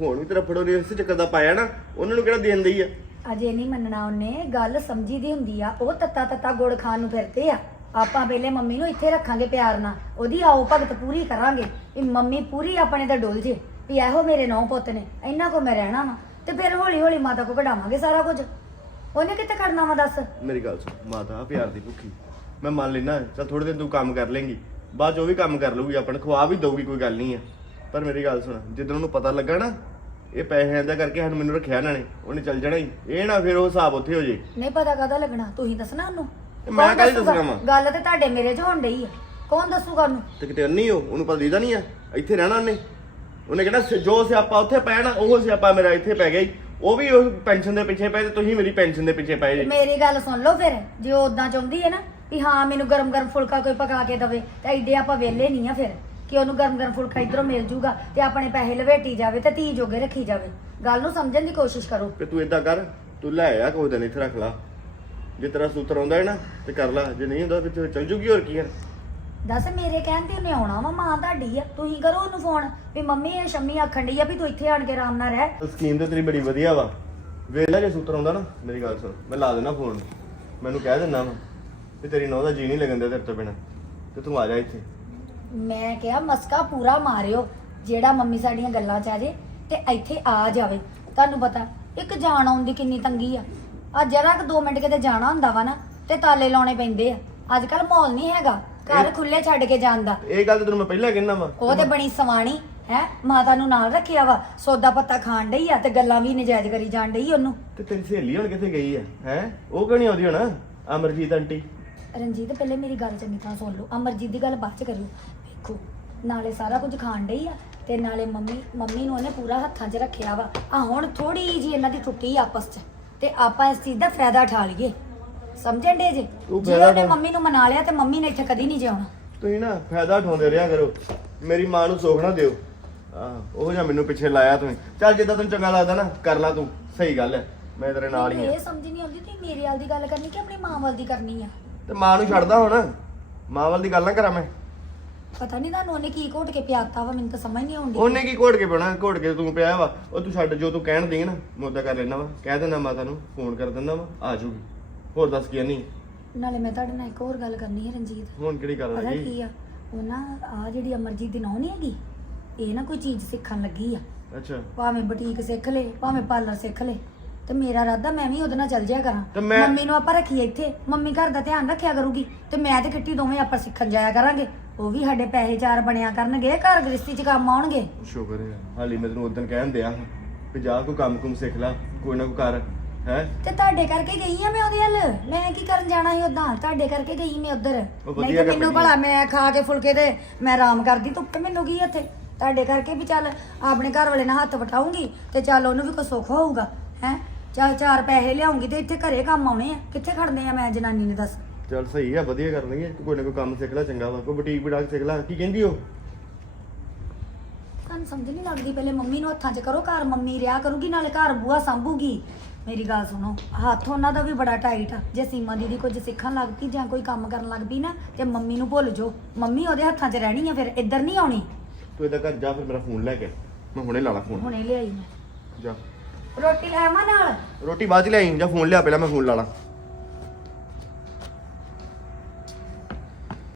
ਹੁਣ ਵੀ ਤੇਰਾ ਫੜੋ ਇਸੇ ਚੱਕਰ ਦਾ ਪਾਇਆ ਨਾ ਉਹਨਾਂ ਨੂੰ ਕਿਹੜਾ ਦੇਣ ਦਈ ਆ? ਅਜੇ ਨਹੀਂ ਮੰਨਣਾ ਉਹਨੇ ਗੱਲ ਸਮਝੀ ਦੀ ਹੁੰਦੀ ਆ। ਉਹ ਤੱਤਾ ਤੱਤਾ ਗੁੜ ਖਾਣ ਨੂੰ ਫਿਰਦੇ ਆ। ਆਪਾਂ ਪਹਿਲੇ ਮੰਮੀ ਨੂੰ ਇੱਥੇ ਰੱਖਾਂਗੇ ਪਿਆਰ ਨਾਲ। ਉਹਦੀ ਆਓ ਭਗਤ ਪੂਰੀ ਕਰਾਂਗੇ। ਵੀ ਮੰਮੀ ਪੂਰੀ ਆਪਣੇ ਦਾ ਡੁੱਲ ਜੇ ਵੀ ਇਹੋ ਮੇਰੇ ਨੌ ਪੁੱਤ ਨੇ ਇਹਨਾਂ ਕੋ ਮੈਂ ਰਹਿਣਾ ਵਾ। ਤੇ ਫਿਰ ਹੌਲੀ ਹੌਲੀ ਮਾਤਾ ਕੋ ਕਢਾਵਾਂਗੇ ਸਾਰਾ ਕੁਝ। ਉਹਨੇ ਕਿੱਥੇ ਕਰਨਾ ਵਾ ਦੱਸ? ਮੇਰੀ ਗੱਲ ਸੁਣ ਮਾਤਾ ਪਿਆਰ ਦੀ ਭੁੱਖੀ। ਮੈਂ ਮੰਨ ਲੈਣਾ ਚਲ ਥੋੜੇ ਦਿਨ ਤੂੰ ਕੰਮ ਕਰ ਲੇਂਗੀ। ਬਾਅਦ ਚ ਉਹ ਵੀ ਕੰਮ ਕਰ ਲੂਗੀ ਆਪਣ ਖਵਾ ਵੀ ਦਊਗੀ ਕੋਈ ਗੱਲ ਨਹੀਂ ਆ। ਪਰ ਮੇਰੀ ਗੱਲ ਸੁਣ ਜਦੋਂ ਉਹਨੂੰ ਪਤਾ ਲੱਗਾ ਨਾ ਇਹ ਪੈਸੇ ਆਂਦਾ ਕਰਕੇ ਸਾਨੂੰ ਮੈਨੂੰ ਰੱਖਿਆ ਇਹਨਾਂ ਨੇ ਉਹਨੇ ਚੱਲ ਜਾਣਾ ਹੀ ਇਹ ਨਾ ਫਿਰ ਉਹ ਹਿਸਾਬ ਉੱਥੇ ਹੋ ਜੇ। ਨਹੀਂ ਪਤਾ ਕਾਹਦਾ ਲੱਗਣਾ ਤੁਸੀਂ ਦੱਸਣਾ ਉਹਨੂੰ। ਤੇ ਮੈਂ ਕੌਣ ਕਾਹਦੀ ਦੱਸੂਗਾ? ਦੱਸਣਾ ਵਾ? ਗੱਲ ਤੇ ਤੁਹਾਡੇ ਮੇਰੇ 'ਚ ਹੋਣ ਡਈ ਆ। ਕੌਣ ਦੱਸੂਗਾ ਉਹਨੂੰ? ਤੇ ਕਿਤੇ ਅੰਨੀ ਹੋ ਉਹਨੂੰ ਪਤਾ ਦੀਦਾ ਨਹੀਂ ਆ। ਇੱਥੇ ਰਹਿਣਾ ਉਹਨੇ। ਉਹਨੇ ਕਹਿੰਦਾ ਸ- ਜੋ ਸਿਆਪਾ ਉੱਥੇ ਪੈਣਾ ਉਹ ਸਿਆਪਾ ਮੇਰਾ ਇੱਥੇ ਪੈ ਗਿਆ। ਉਹ ਵੀ ਉਹ ਪੈਨਸ਼ਨ ਦੇ ਪਿੱਛੇ ਪਏ ਤੇ ਤੁਸੀਂ ਮੇਰੀ ਪੈਨਸ਼ਨ ਦੇ ਪਿੱਛੇ ਪਏ ਜੀ। ਮੇਰੀ ਗੱਲ ਸੁਣ ਲਓ ਫਿਰ ਜੇ ਉਹ ਉਦਾਂ ਚਾਹੁੰਦੀ ਹੈ ਨਾ ਵੀ ਹਾਂ ਮੈਨੂੰ ਗਰਮ ਗਰਮ ਫੁਲਕਾ ਕੋਈ ਪਕਾ ਕੇ ਦਵੇ ਤਾਂ ਐਡੇ ਆਪਾਂ ਵਿਹਲੇ ਨਹੀਂ ਆ ਫਿਰ। ਕਿ ਉਹਨੂੰ ਗਰਮ ਗਰਮ ਫੁਲਕਾ ਇਧਰੋਂ ਮਿਲ ਜੂਗਾ ਤੇ ਆਪਣੇ ਪੈਸੇ ਲਵੇਟੀ ਜਾਵੇ ਤੇ ਧੀ ਜੋਗੇ ਰੱਖੀ ਜਾਵੇ। ਗੱਲ ਨੂੰ ਸਮਝਣ ਦੀ ਕੋਸ਼ਿਸ਼ ਕਰੋ। ਤੇ ਤੂੰ ਇਦਾਂ ਕਰ ਤੂੰ ਲੈ ਆ ਕੋਈ ਦਿਨ ਇੱਥੇ ਰੱਖ ਲਾ। ਜੇ ਤੇਰਾ ਸੂਤਰ ਆਉਂਦਾ ਹੈ ਨਾ ਤੇ ਕਰ ਲਾ। ਜੇ ਨਹੀਂ ਹੁੰਦਾ ਤੇ ਚੱਲ ਜੂਗੀ ਹੋਰ ਕੀ ਹੈ ਦੱਸ ਮੇਰੇ ਕਹਿਣ ਤੇ ਉਹਨੇ ਆਉਣਾ ਵਾ ਮਾਂ ਤੁਹਾਡੀ ਆ। ਤੁਸੀਂ ਕਰੋ ਉਹਨੂੰ ਫੋਨ ਵੀ ਮੰਮੀ ਇਹ ਸ਼ੰਮੀ ਆਖਣ ਡਈ ਆ ਵੀ ਤੂੰ ਇੱਥੇ ਆਣ ਕੇ ਆਰਾਮ ਨਾਲ ਰਹਿ। ਸਕੀਮ ਤੇ ਤੇਰੀ ਬੜੀ ਵਧੀਆ ਵਾ। ਵੇਲਾ ਜੇ ਸੂਤਰ ਆਉਂਦਾ ਨਾ ਮੇਰੀ ਗੱਲ ਸੁਣ ਮੈਂ ਲਾ ਦੇਣਾ ਫੋਨ ਮੈਨੂੰ ਕਹਿ ਦਿੰਦਾ ਵਾ ਵੀ ਤੇਰੀ ਨੌ ਦਾ ਜੀ ਨਹੀਂ ਲੱਗਣ ਦਿਆ ਤੇਰੇ ਤੋਂ ਬਿਨਾ। ਤੇ ਤੂੰ ਆ ਜਾ ਇੱਥੇ। ਮੈਂ ਕਿਹਾ ਮਸਕਾ ਪੂਰਾ ਮਾਰਿਓ ਜਿਹੜਾ ਮੰਮੀ ਸਾਡੀਆਂ ਗੱਲਾਂ ਚ ਆ ਜੇ ਤੇ ਇੱਥੇ ਆ ਜਾਵੇ। ਤੁਹਾਨੂੰ ਪਤਾ ਇੱਕ ਜਾਣ ਆਉਣ ਦੀ ਕਿੰਨੀ ਤੰਗੀ ਆ। ਆ ਜਰਾ ਕਿ 2 ਮਿੰਟ ਕਿਤੇ ਜਾਣਾ ਹੁੰਦਾ ਵਾ ਨਾ ਤੇ ਤਾਲੇ ਲਾਉਣੇ ਪੈਂਦੇ ਆ। ਅੱਜ ਕੱਲ ਮਾਹੌਲ ਨਹੀਂ ਹੈਗਾ। ਘਰ ਖੁੱਲੇ ਛੱਡ ਕੇ ਜਾਣ ਦਾ। ਇਹ ਗੱਲ ਤੇ ਤੈਨੂੰ ਮੈਂ ਪਹਿਲਾਂ ਕਹਿਣਾ ਵਾ। ਉਹ ਤੇ ਬਣੀ ਸਵਾਣੀ ਹੈ? ਮਾਤਾ ਨੂੰ ਨਾਲ ਰੱਖਿਆ ਵਾ। ਸੌਦਾ ਪੱਤਾ ਖਾਣ ਡਈ ਆ ਤੇ ਗੱਲਾਂ ਵੀ ਨਜਾਇਜ਼ ਕਰੀ ਜਾਣ ਡਈ ਉਹਨੂੰ। ਤੇ ਤੇਰੀ ਸਹੇਲੀ ਹੁਣ ਕਿੱਥੇ ਗਈ ਹੈ ਹੈ? ਉਹ ਕਿਉਂ ਨਹੀਂ ਆਉਂਦੀ ਹੁਣ? ਅਮਰਜੀਤ ਆਂਟੀ। ਰਣਜੀਤ ਪਹਿਲੇ ਮੇਰੀ ਗੱਲ ਚੰਗੀ ਤਰ੍ਹਾਂ ਸੁਣ ਲਓ। ਅਮਰਜੀਤ ਦੀ ਗੱਲ ਬਾਅਦ ਚ ਕਰਿਓ ਵੇਖੋ ਨਾਲੇ ਸਾਰਾ ਕੁਝ ਖਾਣ ਡਈ ਆ ਤੇ ਨਾਲੇ ਮੰਮੀ ਮੰਮੀ ਨੂੰ ਉਹਨੇ ਪੂਰਾ ਹੱਥਾਂ 'ਚ ਰੱਖਿਆ ਵਾ। ਆ ਹੁਣ ਥੋੜੀ ਜੀ ਇਹਨਾਂ ਦੀ ਟੁੱਟੀ ਆਪਸ 'ਚ ਤੇ ਆਪਾਂ ਇਸ ਚੀਜ਼ ਦਾ ਫਾਇਦਾ ਉਠਾ ਲਈਏ। ਸਮਝਣ ਡੇ ਜੇ? ਤੂੰ ਜੇ ਉਹਨੇ ਮੰਮੀ ਨੂੰ ਮਨਾ ਲਿਆ ਤੇ ਮੰਮੀ ਨੇ ਇੱਥੇ ਕਦੀ ਨਹੀਂ ਜਿਉਣਾ ਤੁਸੀਂ ਨਾ ਫਾਇਦਾ ਉਠਾਉਂਦੇ ਰਿਹਾ ਕਰੋ। ਮੇਰੀ ਮਾਂ ਨੂੰ ਸੋਖ ਨਾ ਦਿਓ। ਆਹ ਉਹ ਜਾਂ ਮੈਨੂੰ ਪਿੱਛੇ ਲਾਇਆ ਤੁਸੀਂ। ਚੱਲ ਜਿੱਦਾਂ ਤੈਨੂੰ ਚੰਗਾ ਲੱਗਦਾ ਨਾ ਕਰ ਲਾ ਤੂੰ। ਸਹੀ ਗੱਲ ਹੈ ਮੈਂ ਤੇਰੇ ਨਾਲ ਹੀ ਮੈਨੂੰ ਇਹ ਸਮਝ ਨਹੀਂ ਆਉਂਦੀ ਤੁਸੀਂ ਮੇਰੇ ਵਾਲ ਦੀ ਗੱਲ ਕਰਨੀ ਕਿ ਆਪਣੀ ਮਾਂ ਵਾਲ ਦੀ ਕਰਨੀ ਆ? ਤੇ ਮਾਂ ਨੂੰ ਛੱਡਦਾ ਹੁਣ। ਮਾਂ ਵੱਲ ਦੀ ਗੱਲ ਨਾ ਕਰਾਂ ਮੈਂ। ਪਤਾ ਨਹੀਂ ਤੁਹਾਨੂੰ ਉਹਨੇ ਕੀ ਘੋਟ ਕੇ ਪਿਆਤਾ ਵਾ ਮੈਨੂੰ ਤਾਂ ਸਮਝ ਨਹੀਂ ਆਉਂਦੀ। ਉਹਨੇ ਕੀ ਘੋੜ ਕੇ ਬਣਾ ਘੋੜ ਕੇ ਤੂੰ ਪਿਆ ਵਾ। ਉਹ ਤੂੰ ਛੱਡ ਜੋ ਤੂੰ ਕਹਿਣ ਦੀ ਨਾ ਮੈਂ ਕਰ ਲੈਣਾ ਵਾ। ਕਹਿ ਦਿੰਦਾ ਮਾਤਾ ਨੂੰ ਫੋਨ ਕਰ ਦਿੰਦਾ ਵਾ ਆ ਜਾਊਗੀ। ਹੋਰ ਦੱਸ ਕੀ ਨਹੀਂ ਨਾਲੇ ਮੈਂ ਤੁਹਾਡੇ ਨਾਲ ਇੱਕ ਹੋਰ ਗੱਲ ਕਰਨੀ ਹੈ ਰਣਜੀਤ। ਹੁਣ ਕਿਹੜੀ ਗੱਲ ਪਤਾ ਲੱਗੀ ਕੀ ਆ? ਉਹ ਨਾ ਆ ਜਿਹੜੀ ਅਮਰਜੀਤ ਦੀ ਨੌਂ ਨਹੀਂ ਹੈਗੀ? ਇਹ ਨਾ ਕੋਈ ਚੀਜ਼ ਸਿੱਖਣ ਲੱਗੀ ਆ। ਅੱਛਾ। ਭਾਵੇਂ ਬੁਟੀਕ ਸਿੱਖ ਲੇ ਭਾਵੇਂ ਪਾਰਲਰ ਸਿੱਖ ਲੇ। ਤੇ ਮੇਰਾ ਇਰਾਦਾ ਮੈਂ ਵੀ ਉਹਦੇ ਨਾਲ ਚੱਲ ਜਾਇਆ ਕਰਾਂ। ਮੈਂ- ਮੰਮੀ ਨੂੰ ਆਪਾਂ ਰੱਖੀਏ ਇੱਥੇ। ਮੰਮੀ ਘਰ ਦਾ ਧਿਆਨ ਰੱਖਿਆ ਕਰੂਗੀ। ਤੇ ਮੈਂ ਤੇ ਕਿੱਟੀ ਦੋਵੇਂ ਆਪਾਂ ਸਿੱਖਣ ਜਾਇਆ ਕਰਾਂਗੇ। ਉਹ ਵੀ ਸਾਡੇ ਪੈਸੇ ਚਾਰ ਬਣਿਆ ਕਰਨਗੇ ਘਰ ਗ੍ਰਸਤੀ 'ਚ ਕੰਮ ਆਉਣਗੇ। ਸ਼ੁਕਰ ਹੈ। ਹਾਲੀ ਮੈਂ ਤੈਨੂੰ ਉਦੋਂ ਕਹਿਣ ਦਿਆ ਹਾਂ ਵੀ ਜਾ ਕੋਈ ਕੰਮ ਕੁਮ ਸਿੱਖ ਲੈ ਕੋਈ ਨਾ ਕੋਈ ਕਰ। ਹੈ ਤੇ ਤੁਹਾਡੇ ਕਰਕੇ ਗਈ ਆ ਮੈਂ ਉਹਦੇ ਹੱਲ ਮੈਂ ਕੀ ਕਰਨ ਜਾਣਾ ਸੀ ਉਦਾਂ ਤੁਹਾਡੇ ਕਰਕੇ ਗਈ ਮੈਂ ਉਧਰ। ਉਹ ਨਹੀਂ ਮੈਨੂੰ ਭਲਾ ਮੈਂ ਖਾ ਕੇ ਫੁਲਕੇ ਤੇ ਮੈਂ ਆਰਾਮ ਕਰਦੀ ਧੁੱਪੇ ਮੈਨੂੰ ਕੀ ਇੱਥੇ ਤੁਹਾਡੇ ਕਰਕੇ ਵੀ ਚੱਲ ਆਪਣੇ ਘਰ ਵਾਲੇ ਨਾਲ ਹੱਥ ਵਟਾਉਂਗੀ ਤੇ ਚੱਲ ਉਹਨੂੰ ਵੀ ਕੋਈ ਸੁੱਖ ਹੋਊਗਾ ਹੈ? ਚੱਲ ਚਾਰ ਪੈਸੇ ਲਿਆਉਂਗੀ ਤੇ ਇੱਥੇ ਘਰੇ ਕੰਮ ਆਉਣੇ ਆ। ਕਿੱਥੇ ਖੜਨੇ ਆ ਮੈਂ ਜਨਾਨੀ ਨੇ ਦੱਸ। ਚੱਲ ਸਹੀ ਆ ਵਧੀਆ ਕਰ ਲਈਏ। ਕੋਈ ਨਾ ਕੋਈ ਕੰਮ ਸਿੱਖ ਲੈ ਚੰਗਾ ਵਾ। ਕੋਈ ਬੁਟੀਕ ਬਟਾਕ ਸਿੱਖ ਲੈ। ਕੀ ਕਹਿੰਦੀ ਉਹ? ਤੁਹਾਨੂੰ ਸਮਝ ਨਹੀਂ ਲੱਗਦੀ ਪਹਿਲੇ ਮੰਮੀ ਨੂੰ ਹੱਥਾਂ 'ਚ ਕਰੋ ਘਰ। ਮੰਮੀ ਰਿਆ ਕਰੂਗੀ ਨਾਲੇ ਘਰ ਬੂਆ ਸੰਭੂਗੀ। ਮੇਰੀ ਗੱਲ ਸੁਣੋ ਹੱਥ ਉਹਨਾਂ ਦਾ ਵੀ ਬੜਾ ਟਾਈਟ ਆ। ਜੇ ਸੀਮਾ ਦੀਦੀ ਕੁਝ ਸਿੱਖਣ ਲੱਗ ਪਈ ਜਾਂ ਕੋਈ ਕੰਮ ਕਰਨ ਲੱਗ ਪਈ ਨਾ ਤੇ ਮੰਮੀ ਨੂੰ ਭੁੱਲ ਜਾਓ। ਮੰਮੀ ਉਹਦੇ ਹੱਥਾਂ 'ਚ ਰਹਿਣੀ ਆ ਫਿਰ ਇੱਧਰ ਨਹੀਂ ਆਉਣੀ? ਤੂੰ ਇਹਦਾ ਘਰ ਜਾ ਫਿਰ ਮੇਰਾ ਫੋਨ ਲੈ ਕੇ। ਮੈਂ ਹੁਣੇ ਲਾ ਲਾ ਫੋਨ ਹੁਣੇ ਲਿਆਈ ਮੈਂ। ਜਾ। ਰੋਟੀ ਲੈ ਆਵਾਂ ਨਾਲ? ਰੋਟੀ ਬਾਅਦ ਚ ਲਿਆਈ ਜਾਂ ਫੋਨ ਲਿਆ ਪਹਿਲਾਂ ਮੈਂ ਫੋਨ ਲਾ ਲਾ।